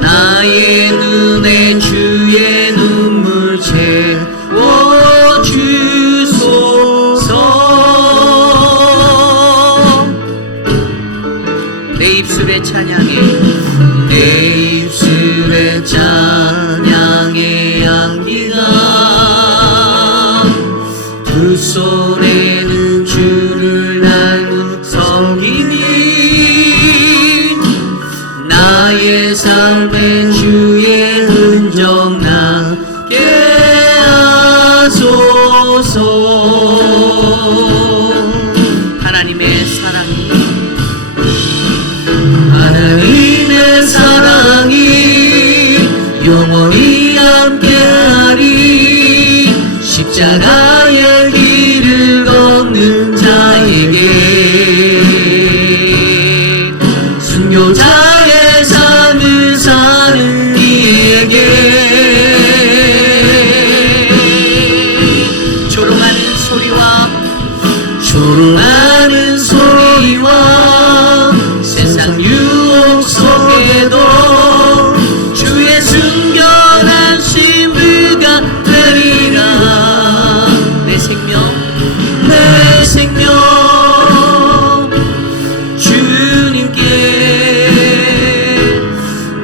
나의 눈에 주의 눈물 채워주소서. 내 입술의 찬양에, 내 입술의 찬양의 향기가, 두 손에는 주를 닮은 섬김이, 나의 삶에 주의 흔적 나게 하소서. 하나님의 사랑이, 하나님의 사랑이 영원히 함께하리. 십자가의 길을 걷는 자에게, 순교자의 삶을 사는 이에게, 조롱하는 소리와 세상 유혹 속에도 주의 순결한 신부가 되리라. 내 생명 주님께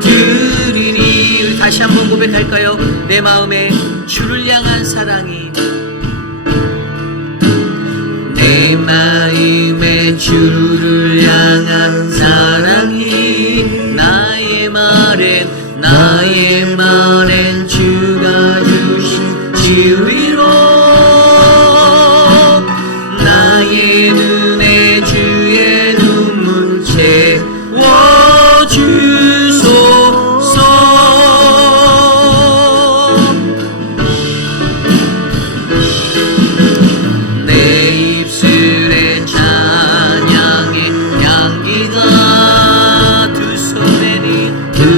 드리리. 다시 한번 고백할까요? 내 마음에 주를 향한 사랑이, 내 마음에 주를 향한 사랑이, 나의 말엔 주가 주신 진리로, 나의 눈에 주의 눈물 채워주소서. 내 입술의 찬양의 향기가, 두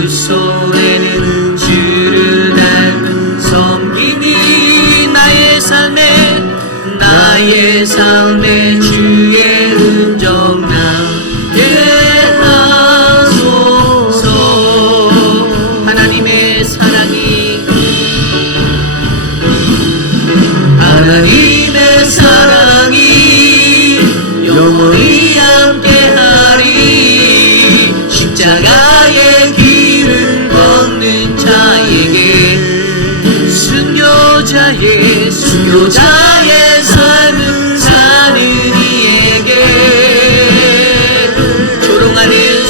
손에는 주를 닮은 섬김이, 나의 삶에 주의 흔적 나게 하소서. 하나님의 사랑이, 하나님의 사랑이 영원히 함께하리. 십자가의 길을 걷는 자에게, 순교자의 삶을 사는 이에게, 조롱하는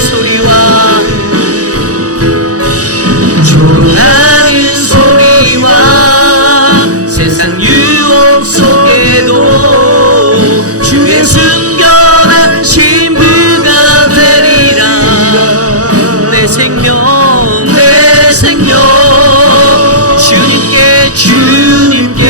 소리와 세상 유혹 속에도 주의 순결한 신부가 되리라. 내 생명 주님께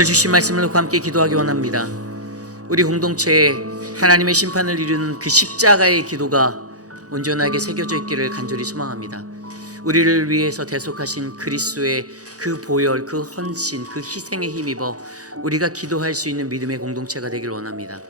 오늘 주신 말씀을 놓고 함께 기도하기 원합니다. 우리 공동체에 하나님의 심판을 이루는 그 십자가의 기도가 온전하게 새겨져 있기를 간절히 소망합니다. 우리를 위해서 대속하신 그리스도의 그 보혈, 그 헌신, 그 희생에 힘입어 우리가 기도할 수 있는 믿음의 공동체가 되길 원합니다.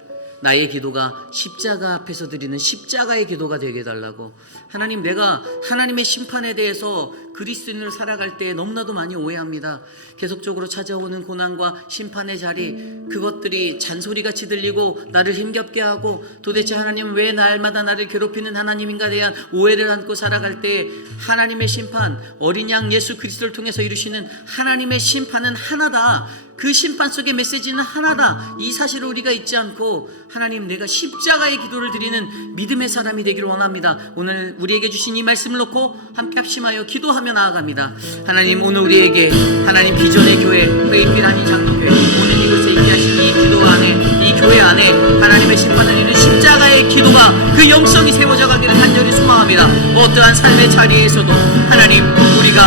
나의 기도가 십자가 앞에서 드리는 십자가의 기도가 되게 해달라고. 하나님, 내가 하나님의 심판에 대해서 그리스도인으로 살아갈 때 너무나도 많이 오해합니다. 계속적으로 찾아오는 고난과 심판의 자리, 그것들이 잔소리같이 들리고 나를 힘겹게 하고, 도대체 하나님은 왜 날마다 나를 괴롭히는 하나님인가에 대한 오해를 안고 살아갈 때 하나님의 심판, 어린 양 예수 그리스도를 통해서 이루시는 하나님의 심판은 하나다. 그 심판 속의 메시지는 하나다. 이 사실을 우리가 잊지 않고 하나님, 내가 십자가의 기도를 드리는 믿음의 사람이 되기를 원합니다. 오늘 우리에게 주신 이 말씀을 놓고 함께 합심하여 기도하며 나아갑니다. 하나님, 오늘 우리에게 하나님 비전의 교회, 회의필 한인 장로교회, 오늘 이곳에 있게 하신 이 기도 안에, 이 교회 안에 하나님의 심판을 이루는 십자가의 기도가 그 영성이 세워져 가기를 간절히 소망합니다. 어떠한 삶의 자리에서도 하나님, 우리가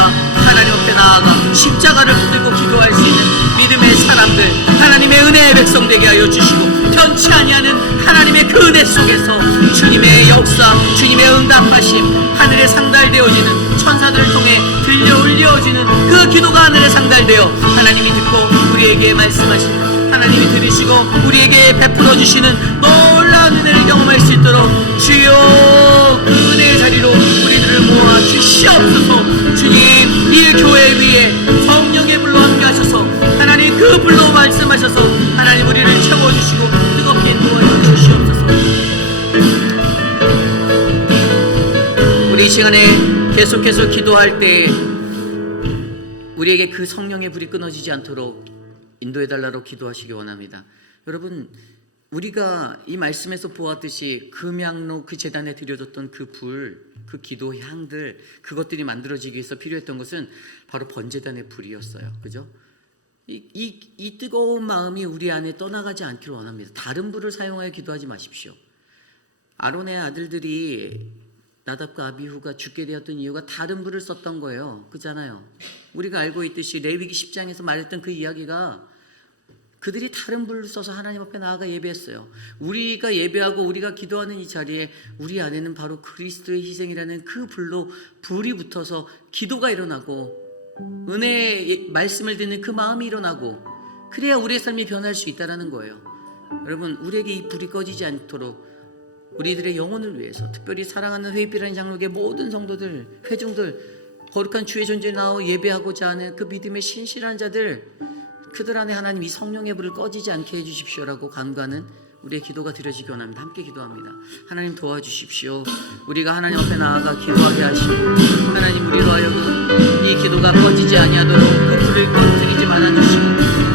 하나님 앞에 나아가 십자가를 붙들고 기도할 수 있는 믿음의 사람들, 하나님의 은혜의 백성 되게 하여 주시고, 편치 아니하는 하나님의 그 은혜 속에서 주님의 역사, 주님의 응답하심, 하늘에 상달되어지는 천사들을 통해 들려 울려지는 그 기도가 하늘에 상달되어 하나님이 듣고 우리에게 말씀하시는, 하나님이 들으시고 우리에게 베풀어 주시는 놀라운 은혜를 경험할 수 있도록 주여 그 은혜의 자리로 우리들을 모아 주시옵소서. 주님, 이 교회 위에 성령의 불로 함께 하셔서 하나님 그 불로 말씀하셔서 하나님 우리를 채워주시고 뜨겁게 인도하여 주시옵소서. 우리 이 시간에 계속해서 기도할 때 우리에게 그 성령의 불이 끊어지지 않도록 인도해달라고 기도하시기 원합니다. 여러분, 우리가 이 말씀에서 보았듯이 금양로 그 제단에 드려졌던 그 불, 그 기도 향들, 그것들이 만들어지기 위해서 필요했던 것은 바로 번제단의 불이었어요. 그죠? 이 뜨거운 마음이 우리 안에 떠나가지 않기를 원합니다. 다른 불을 사용하여 기도하지 마십시오. 아론의 아들들이 나답과 아비후가 죽게 되었던 이유가 다른 불을 썼던 거예요. 그잖아요. 우리가 알고 있듯이 레위기 10장에서 말했던 그 이야기가 그들이 다른 불을 써서 하나님 앞에 나아가 예배했어요. 우리가 예배하고 우리가 기도하는 이 자리에 우리 안에는 바로 그리스도의 희생이라는 그 불로 불이 붙어서 기도가 일어나고 은혜의 말씀을 듣는 그 마음이 일어나고, 그래야 우리의 삶이 변할 수 있다는 거예요. 여러분, 우리에게 이 불이 꺼지지 않도록 우리들의 영혼을 위해서, 특별히 사랑하는 회의필한 장로교의 모든 성도들, 회중들, 거룩한 주의 존재에 나와 예배하고자 하는 그 믿음의 신실한 자들, 그들 안에 하나님 이 성령의 불을 꺼지지 않게 해주십시오라고 간구하는 우리의 기도가 드려지기 원합니다. 함께 기도합니다. 하나님 도와주십시오. 우리가 하나님 앞에 나아가 기도하게 하시고, 하나님 우리로 하여금 이 기도가 꺼지지 아니하도록 그 불을 꺼뜨리지 말아주시고,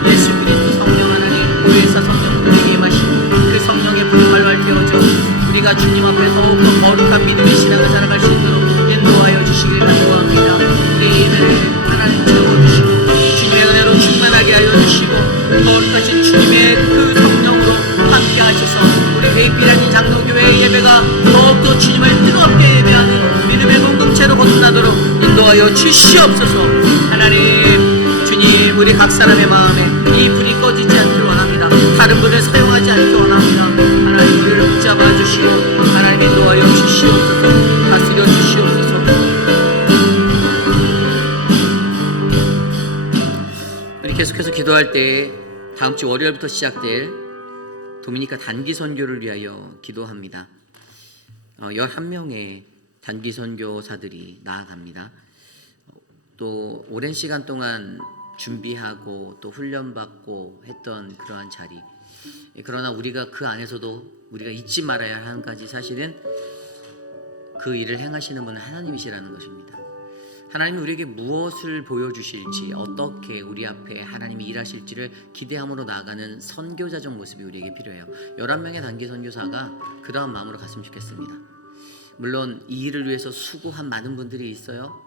예수 그리스도 성령 하나님 보혜사 성령 우리에게 임하시고 그 성령의 불을 발랄 태워줘 우리가 주님 앞에 더욱더 거룩한 믿음의 신앙을 살아갈 수 있도록 인도하여 주시기를 간구합니다. 우리의 예배를 하나님 채워주시고 주님의 은혜로 충만하게 하여 주시고, 거룩하신 주님의 그 성령으로 함께 하셔서 우리 회의필한 장로교회의 예배가 더욱더 주님을 뜨겁게 예배하는 믿음의 공동체로 거듭나도록 인도하여 주시옵소서. 하나님, 주님, 우리 각 사람의 마음에 이 불이 꺼지지 않기를 원합니다. 다른 불을 사용하지 않기 원합니다. 하나님, 우리를 붙잡아 주시고 하나님 인도하여 주시옵소서. 다스려 주시옵소서. 우리 계속해서 기도할 때 다음 주 월요일부터 시작될 도미니카 단기 선교를 위하여 기도합니다. 11명의 단기 선교사들이 나아갑니다. 또 오랜 시간 동안 준비하고 또 훈련받고 했던 그러한 자리. 그러나 우리가 그 안에서도 우리가 잊지 말아야 할 한 가지 사실은 그 일을 행하시는 분은 하나님이시라는 것입니다. 하나님이 우리에게 무엇을 보여주실지, 어떻게 우리 앞에 하나님이 일하실지를 기대함으로 나아가는 선교자적 모습이 우리에게 필요해요. 11명의 단기 선교사가 그러한 마음으로 갔으면 좋겠습니다. 물론 이 일을 위해서 수고한 많은 분들이 있어요.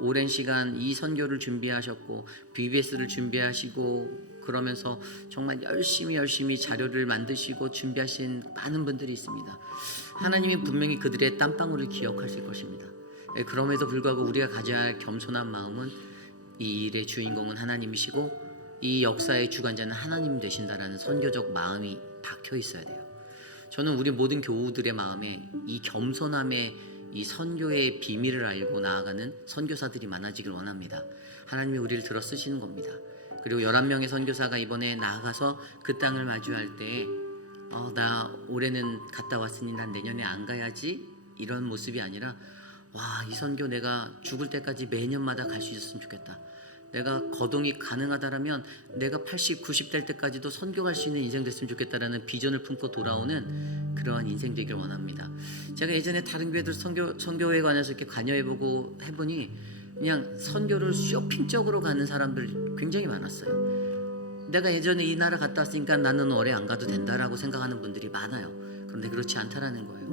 오랜 시간 이 선교를 준비하셨고 BBS를 준비하시고 그러면서 정말 열심히 자료를 만드시고 준비하신 많은 분들이 있습니다. 하나님이 분명히 그들의 땀방울을 기억하실 것입니다. 그럼에도 불구하고 우리가 가져야 할 겸손한 마음은 이 일의 주인공은 하나님이시고 이 역사의 주관자는 하나님 되신다라는 선교적 마음이 박혀 있어야 돼요. 저는 우리 모든 교우들의 마음에 이 겸손함의 이 선교의 비밀을 알고 나아가는 선교사들이 많아지길 원합니다. 하나님이 우리를 들어 쓰시는 겁니다. 그리고 11명의 선교사가 이번에 나아가서 그 땅을 마주할 때 나 올해는 갔다 왔으니 난 내년에 안 가야지, 이런 모습이 아니라 와, 이 선교 내가 죽을 때까지 매년마다 갈 수 있었으면 좋겠다. 내가 거동이 가능하다라면 내가 80, 90 될 때까지도 선교할 수 있는 인생 됐으면 좋겠다라는 비전을 품고 돌아오는 그러한 인생 되길 원합니다. 제가 예전에 다른 교회들 선교에 관해서 이렇게 관여해보고 해보니 그냥 선교를 쇼핑적으로 가는 사람들 굉장히 많았어요. 내가 예전에 이 나라 갔다 왔으니까 나는 올해 안 가도 된다라고 생각하는 분들이 많아요. 그런데 그렇지 않다라는 거예요.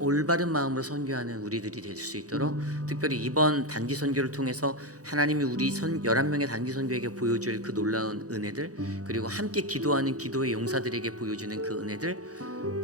올바른 마음으로 선교하는 우리들이 될 수 있도록 특별히 이번 단기 선교를 통해서 하나님이 우리 11명의 단기 선교에게 보여줄 그 놀라운 은혜들, 그리고 함께 기도하는 기도의 용사들에게 보여주는 그 은혜들,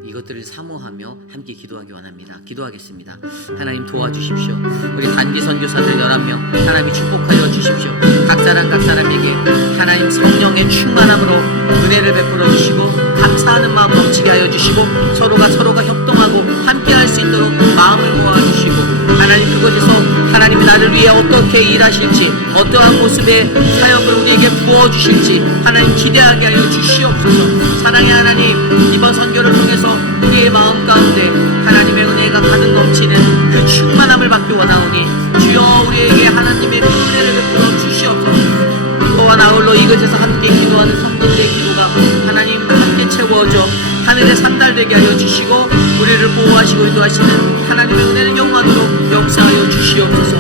이것들을 사모하며 함께 기도하기 원합니다. 기도하겠습니다. 하나님 도와주십시오. 우리 단기 선교사들 11명 하나님이 축복하여 주십시오. 각 사람에게 하나님 성령의 충만함으로 은혜를 베풀어 주시고 감사하는 마음 넘치게 하여 주시고 서로가 협동하고 함께 할 수 있도록 마음을 모아주시고 하나님 그곳에서 하나님이 나를 위해 어떻게 일하실지 어떠한 모습의 사역을 우리에게 부어주실지 하나님 기대하게 하여 주시옵소서. 사랑의 하나님, 이번 선교를 통해서 우리의 마음 가운데 하나님의 은혜가 가득 넘치는 그 충만함을 받기 원하오니 주여 우리에게 하나님의 은혜를 베풀어 주시옵소서. 또한 아울러 이곳에서 함께 기도하는 성도들의 기도가 하나님 함께 채워져 하늘에 산달되게 하여 주시고 우리를 보호하시고 인도하시는 하나님의 은혜는 영원으로 역사하여 주시옵소서.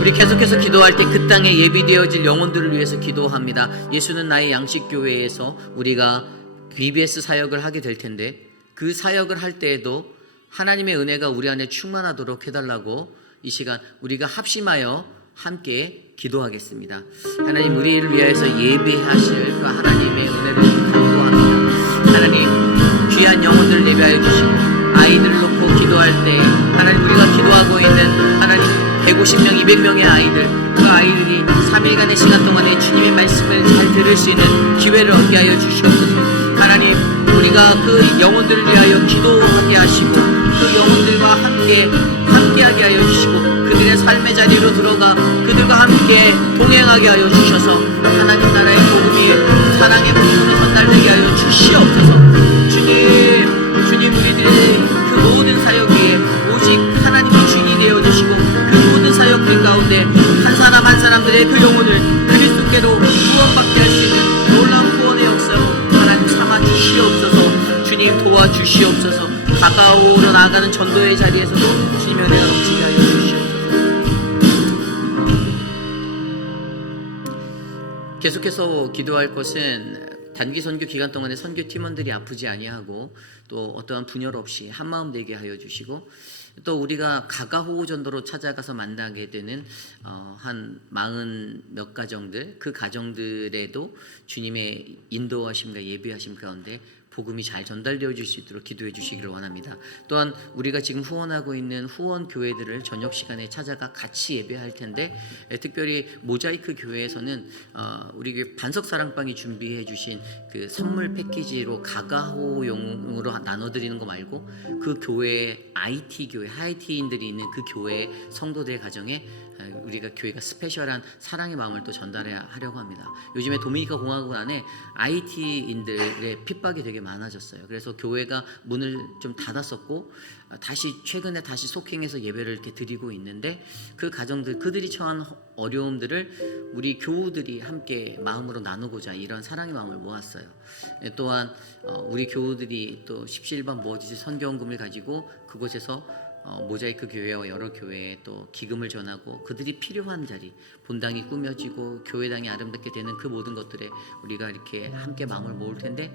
우리 계속해서 기도할 때 그 땅에 예비되어질 영혼들을 위해서 기도합니다. 예수는 나의 양식교회에서 우리가 BBS 사역을 하게 될 텐데 그 사역을 할 때에도 하나님의 은혜가 우리 안에 충만하도록 해달라고 이 시간 우리가 합심하여 함께 기도하겠습니다. 하나님 우리를 위하여서 예배하실 그 하나님의 은혜를 간구합니다. 하나님 귀한 영혼들을 예배하여 주시고 아이들을 놓고 기도할 때 하나님 우리가 기도하고 있는 하나님 150명, 200명의 아이들, 그 아이들이 3일간의 시간 동안에 주님의 말씀을 잘 들을 수 있는 기회를 얻게 하여 주시옵소서. 하나님 우리가 그 영혼들을 위하여 기도하게 하시고 그 영혼들과 함께하게 하여 주시고 그들의 삶의 자리로 들어가 그들과 함께 동행하게 하여 주셔서 하나님 나라의 복음이 사랑의 복음으로 전달되게 하여 주시옵소서. 주님 우리들의 그 모든 사역 위에 오직 하나님이 주인이 되어주시고 그 모든 사역들 가운데 한 사람 한 사람들의 그 영혼을 그리스도께로 구원받게 할 수 있는 놀라운 구원의 역사로 하나님 삼아 주시옵소서. 주님 도와주시옵소서. 다가오려 나아가는 전도의 자리에서도 주님의 은혜가 넘치게 하여 주시옵소서. 계속해서 기도할 것은 단기 선교 기간 동안에 선교 팀원들이 아프지 아니하고 또 어떠한 분열 없이 한마음 되게 하여 주시고 또 우리가 가가호우 전도로 찾아가서 만나게 되는 한 40몇 가정들 그 가정들에도 주님의 인도하심과 예비하심 가운데 복음이 잘 전달되어 줄 수 있도록 기도해 주시기를 원합니다. 또한 우리가 지금 후원하고 있는 후원 교회들을 저녁 시간에 찾아가 같이 예배할 텐데 특별히 모자이크 교회에서는 우리 반석 사랑방이 준비해 주신 그 선물 패키지로 가가호용으로 나눠드리는 거 말고 그 교회 IT 교회 하이티인들이 있는 그 교회 성도들 가정에 우리가 교회가 스페셜한 사랑의 마음을 또 전달하려고 합니다. 요즘에 도미니카 공화국 안에 IT인들의 핍박이 되게 많아졌어요. 그래서 교회가 문을 좀 닫았었고 최근에 다시 속행해서 예배를 이렇게 드리고 있는데 그 가정들 그들이 처한 어려움들을 우리 교우들이 함께 마음으로 나누고자 이런 사랑의 마음을 모았어요. 또한 우리 교우들이 또 십시일반 모아주신 선교원금을 가지고 그곳에서 모자이크 교회와 여러 교회에 또 기금을 전하고 그들이 필요한 자리 본당이 꾸며지고 교회당이 아름답게 되는 그 모든 것들에 우리가 이렇게 함께 마음을 모을 텐데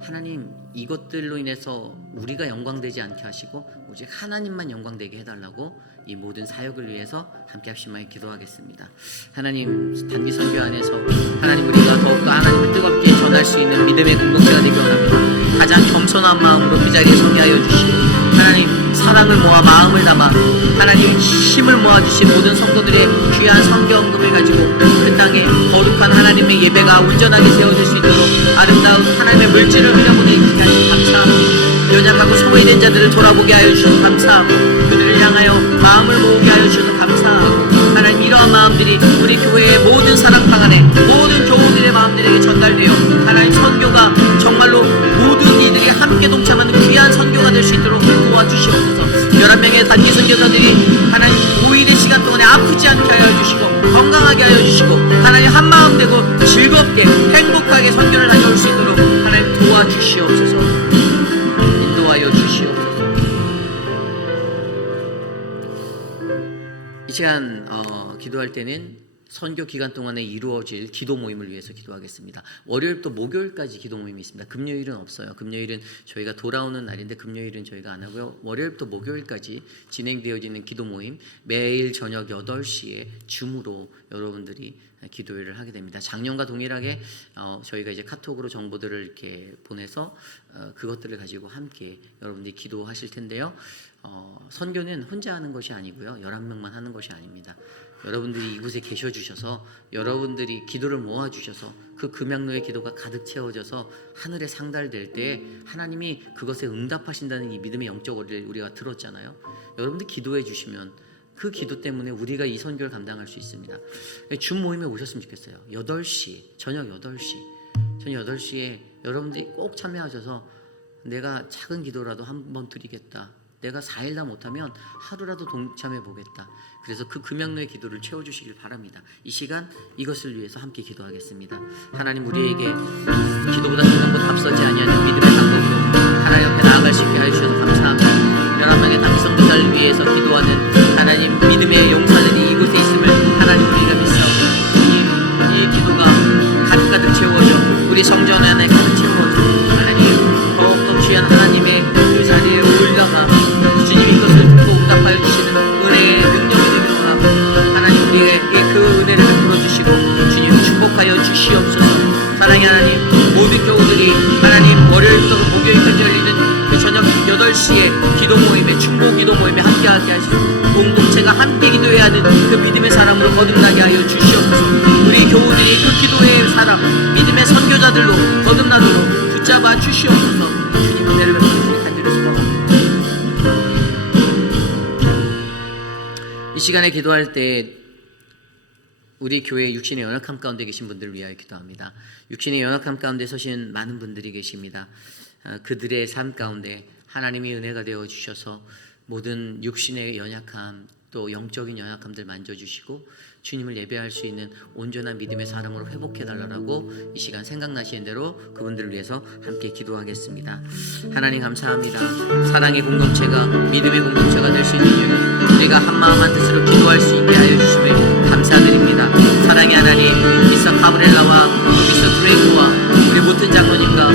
하나님 이것들로 인해서 우리가 영광되지 않게 하시고 오직 하나님만 영광되게 해달라고 이 모든 사역을 위해서 함께 합심하여 기도하겠습니다. 하나님 단기 선교 안에서 하나님 우리가 더욱더 하나님을 뜨겁게 전할 수 있는 믿음의 공동체가 되기 원합니다. 가장 겸손한 마음으로 그 자리에 서게 하여 주시고 하나님 사랑을 모아 마음을 담아 하나님 힘을 모아주신 모든 성도들의 귀한 성경금을 가지고 그 땅에 거룩한 하나님의 예배가 온전하게 세워질 수 있도록 아름다운 하나님의 물질을 흘려보내기 하신 감사하고, 연약하고 소외된 자들을 돌아보게 하여 주셔서 감사하고, 그들을 향하여 마음을 모으게 하여 주셔서 감사하고, 하나님 이러한 마음들이 우리 교회의 모든 사랑방 안에 모든 교우들의 마음들에게 전달되어 하나님 선교가 정말로 모든 이들이 함께 동참하는 귀한 선교가 될 수 있도록 도와주시옵소서. 11명의 단기 선교사들이 하나님 5일의 시간 동안에 아프지 않게 하여 주시고 건강하게 하여 주시고 하나님 한마음 되고 즐겁게 행복하게 선교를 다녀올 수 있도록 하나님 도와주시옵소서. 인도하여 주시옵소서. 이 시간 기도할 때는 선교 기간 동안에 이루어질 기도 모임을 위해서 기도하겠습니다. 월요일부터 목요일까지 기도 모임이 있습니다. 금요일은 없어요. 금요일은 저희가 돌아오는 날인데 금요일은 저희가 안 하고요. 월요일부터 목요일까지 진행되어지는 기도 모임, 매일 저녁 8시에 줌으로 여러분들이 기도회를 하게 됩니다. 작년과 동일하게 저희가 이제 카톡으로 정보들을 이렇게 보내서 그것들을 가지고 함께 여러분들이 기도하실 텐데요. 선교는 혼자 하는 것이 아니고요. 11명만 하는 것이 아닙니다. 여러분들이 이곳에 계셔 주셔서 여러분들이 기도를 모아 주셔서 그 금양로의 기도가 가득 채워져서 하늘에 상달될 때 하나님이 그것에 응답하신다는 이 믿음의 영적 어리를 우리가 들었잖아요. 여러분들 기도해 주시면 그 기도 때문에 우리가 이 선교를 감당할 수 있습니다. 줌 모임에 오셨으면 좋겠어요. 8시, 저녁 8시에 여러분들이 꼭 참여하셔서 내가 작은 기도라도 한번 드리겠다. 내가 4일 다 못하면 하루라도 동참해 보겠다. 그래서 그 금양로의 기도를 채워주시길 바랍니다. 이 시간 이것을 위해서 함께 기도하겠습니다. 하나님, 우리에게 기도보다 드는 것 앞서지 아니하는 믿음의 방법으로 하나님 앞에 나아갈 수 있게 하여주셔서 감사합니다. 11명의 단기 성도자를 위해서 기도하는 하나님 믿음의 용사들이 이곳에 있음을 하나님 우리가 믿사옵니다. 이 기도가 가득가득 채워져 우리 성전 안에 가득 채워져 하나님 더욱더 귀한 하나님의 그 자리에 올라가 주님이 이것을 듣고 응답하여 주시는 은혜의 능력이 되기를 원하고, 하나님 우리에게 그 은혜를 베풀어 주시고 주님 축복하여 주시옵소서. 사랑의 하나님, 모든 교우들이 하나님 월요일부터 목요일까지 열리는 그 저녁 8시에 기도 모임에, 충고 기도 모임에 함께하게 하시고 공동체가 함께 기도해야 하는 그 믿음의 사람으로 거듭나게 하여 주시옵소서. 우리 교우들이 그 기도의 사람, 믿음의 선교자들로 거듭나도록 붙잡아 주시옵소서. 주님 은혜를 베풀어 주시니 간절히 소망합니다. 이 시간에 기도할 때 우리 교회 육신의 연약함 가운데 계신 분들을 위하여 기도합니다. 육신의 연약함 가운데 서신 많은 분들이 계십니다. 그들의 삶 가운데 하나님이 은혜가 되어 주셔서 모든 육신의 연약함 또 영적인 연약함들 만져주시고 주님을 예배할 수 있는 온전한 믿음의 사람으로 회복해달라고 이 시간 생각나시는 대로 그분들을 위해서 함께 기도하겠습니다. 하나님 감사합니다. 사랑의 공동체가 믿음의 공동체가 될 수 있는 이유는 우리가 한마음 한뜻으로 기도할 수 있게 하여 주심에 감사드립니다. 사랑의 하나님, 미스터 카브렐라와 미스터 드레이크와 우리 모튼 장로님과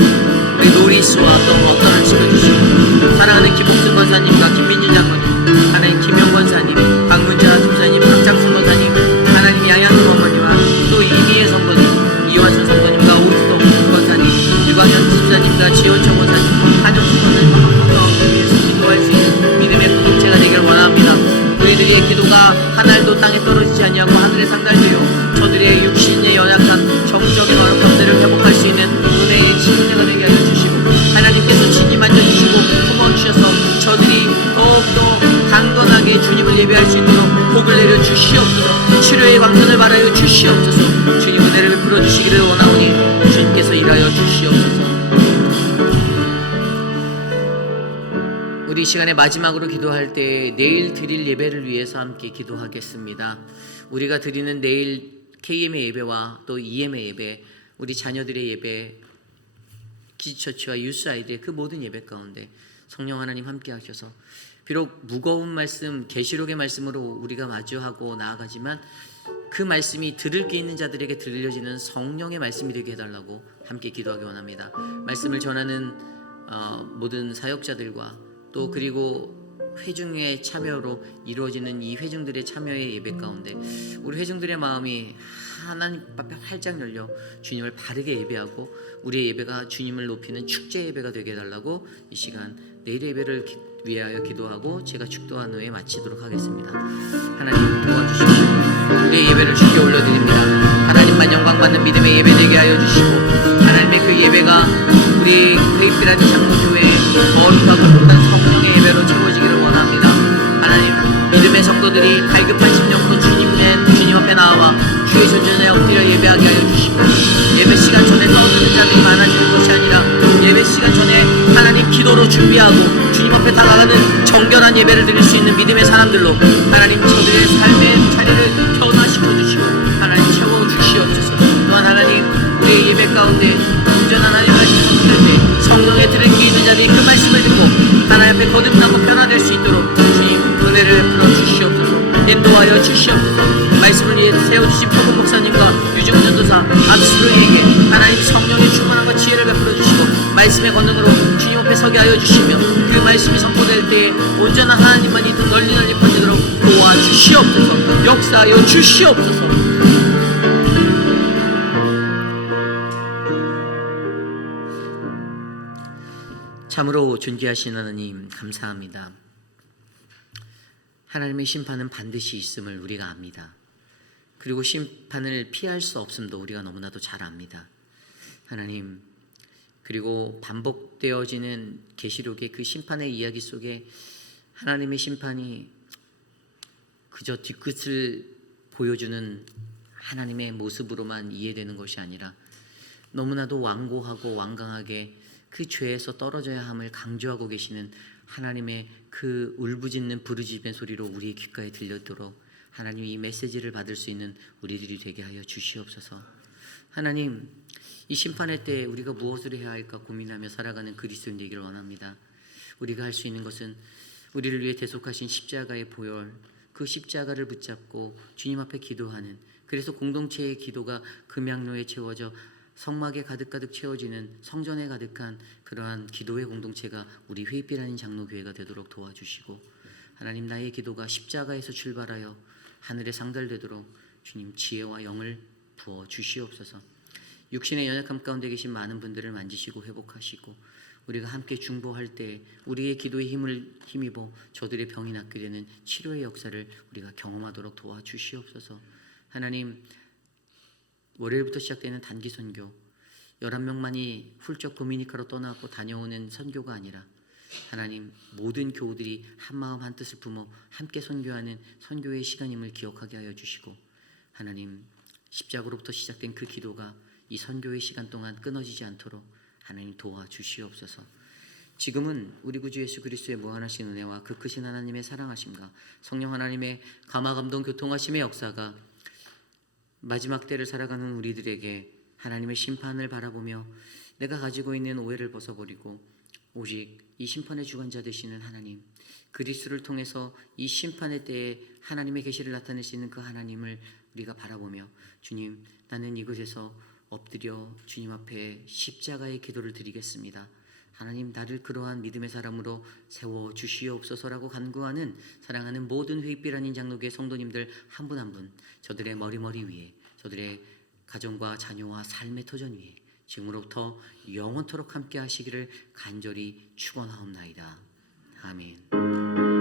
우리 노리스와 또 어떤 지켜주시고 사랑하는 김옥순 권사님과 김민준 장로님, 하나님 김영 권사님, 박문자 집사님, 박장순 권사님, 하나님 양양금 어머니와 또 이미애 선거님, 이완순 선거님과 오수동 권사님, 유광현 집사님과 지원청 권사님, 한영수 권사님과 한국교회를 위해서 기도할 수 있는 믿음의 공동체가 되기를 원합니다. 우리들의 기도가 하늘도 땅에 떨어지지 아니하고 하늘에 상달되어 저들의 육신의 연약한 정적인 어렵함들을 회복할 수 있는 은혜의 침례가 되게 하여 주시고 하나님께서 친히 만져주시고 품어주셔서 저들이 더욱더 강건하게 주님을 예배할 수 있도록 복을 내려 주시옵소서. 치료의 광선을 바라여 주시옵소서. 주님 은혜를 베풀어 주시기를 원하오니 주님께서 일하여 주시옵소서. 우리 시간의 마지막으로 기도할 때 내일 드릴 예배를 위해서 함께 기도하겠습니다. 우리가 드리는 내일 KM의 예배와 또 EM의 예배, 우리 자녀들의 예배, 키즈처치와 유스아이들의 그 모든 예배 가운데 성령 하나님 함께 하셔서 비록 무거운 말씀, 계시록의 말씀으로 우리가 마주하고 나아가지만 그 말씀이 들을 게 있는 자들에게 들려지는 성령의 말씀이 되게 해달라고 함께 기도하기 원합니다. 말씀을 전하는 모든 사역자들과 또 그리고 회중의 참여로 이루어지는 이 회중들의 참여의 예배 가운데 우리 회중들의 마음이 하나님 앞에 활짝 열려 주님을 바르게 예배하고 우리의 예배가 주님을 높이는 축제 예배가 되게 해달라고 이 시간 내일 예배를 위하여 기도하고 제가 축도한 후에 마치도록 하겠습니다. 하나님 도와주십시오. 우리의 예배를 주께 올려드립니다. 하나님만 영광받는 믿음의 예배 되게 하여 주시고 하나님의 그 예배가 우리 회입이라는 장로교회의 거룩하고 거룩한 성령의 예배로 채워지기를 원합니다. 하나님 믿음의 성도들이 갈급한 심령으로 주님 앞에 나와 주의 존전에 엎드려 예배하게 하여 주시고 예배 시간 전에 떠드는 자들이 많아지는 것이 아니라 예배 시간 전에 하나님 기도로 준비하고 주님 앞에 다가가는 정결한 예배를 드릴 수 있는 믿음의 사람들로 하나님 저들의 삶의 자리를 변화시켜 주시고 하나님 채워주시옵소서. 또한 하나님 우리의 예배 가운데 온전한 하나님의 말씀을 들을 때 성령의 들을 귀 있는 자들이 그 말씀을 듣고 하나님 앞에 거듭나고 변화될 수 있도록 주님 은혜를 베풀어 주시옵소서. 인도하여 주시옵소서. 말씀을 위해 세워주신 표본 목사님과 유지훈 전도사 압수로에게 하나님 성령의 충만함과 지혜를 베풀어 주시고 말씀의 권능으로 주님 앞에 서게 하여 주시며 그 말씀이 선포될 때에 온전한 하나님만이 널리 퍼지도록 도와주시옵소서. 역사하여 주시옵소서. 참으로 존귀하신 하나님 감사합니다. 하나님의 심판은 반드시 있음을 우리가 압니다. 그리고 심판을 피할 수 없음도 우리가 너무나도 잘 압니다. 하나님, 그리고 반복되어지는 계시록의 그 심판의 이야기 속에 하나님의 심판이 그저 뒤끝을 보여주는 하나님의 모습으로만 이해되는 것이 아니라 너무나도 완고하고 완강하게 그 죄에서 떨어져야 함을 강조하고 계시는 하나님의 그 울부짖는 부르짖는 소리로 우리의 귓가에 들려도록 하나님 이 메시지를 받을 수 있는 우리들이 되게 하여 주시옵소서. 하나님, 이 심판의 때에 우리가 무엇을 해야 할까 고민하며 살아가는 그리스도인 되기를 원합니다. 우리가 할 수 있는 것은 우리를 위해 대속하신 십자가의 보혈, 그 십자가를 붙잡고 주님 앞에 기도하는, 그래서 공동체의 기도가 금양로에 채워져 성막에 가득가득 채워지는 성전에 가득한 그러한 기도의 공동체가 우리 회입비라는 장로교회가 되도록 도와주시고 하나님 나의 기도가 십자가에서 출발하여 하늘에 상달되도록 주님 지혜와 영을 부어 주시옵소서. 육신의 연약함 가운데 계신 많은 분들을 만지시고 회복하시고 우리가 함께 중보할 때 우리의 기도의 힘을 힘입어 저들의 병이 낫게 되는 치료의 역사를 우리가 경험하도록 도와주시옵소서. 하나님, 월요일부터 시작되는 단기 선교 11명만이 훌쩍 도미니카로 떠나고 다녀오는 선교가 아니라 하나님 모든 교우들이 한마음 한뜻을 품어 함께 선교하는 선교의 시간임을 기억하게 하여 주시고 하나님 십자가로부터 시작된 그 기도가 이 선교의 시간 동안 끊어지지 않도록 하나님 도와주시옵소서. 지금은 우리 구주 예수 그리스도의 무한하신 은혜와 그 크신 하나님의 사랑하심과 성령 하나님의 감화감동 교통하심의 역사가 마지막 때를 살아가는 우리들에게 하나님의 심판을 바라보며 내가 가지고 있는 오해를 벗어버리고 오직 이 심판의 주관자 되시는 하나님 그리스도를 통해서 이 심판의 때에 하나님의 계시를 나타내시는 그 하나님을 우리가 바라보며 주님, 나는 이곳에서 엎드려 주님 앞에 십자가의 기도를 드리겠습니다. 하나님, 나를 그러한 믿음의 사람으로 세워주시옵소서라고 간구하는 사랑하는 모든 회입비라는 장로교회 성도님들 한 분 한 분 저들의 머리 위에 저들의 가정과 자녀와 삶의 터전 위에 지금으로부터 영원토록 함께 하시기를 간절히 축원하옵나이다. 아멘.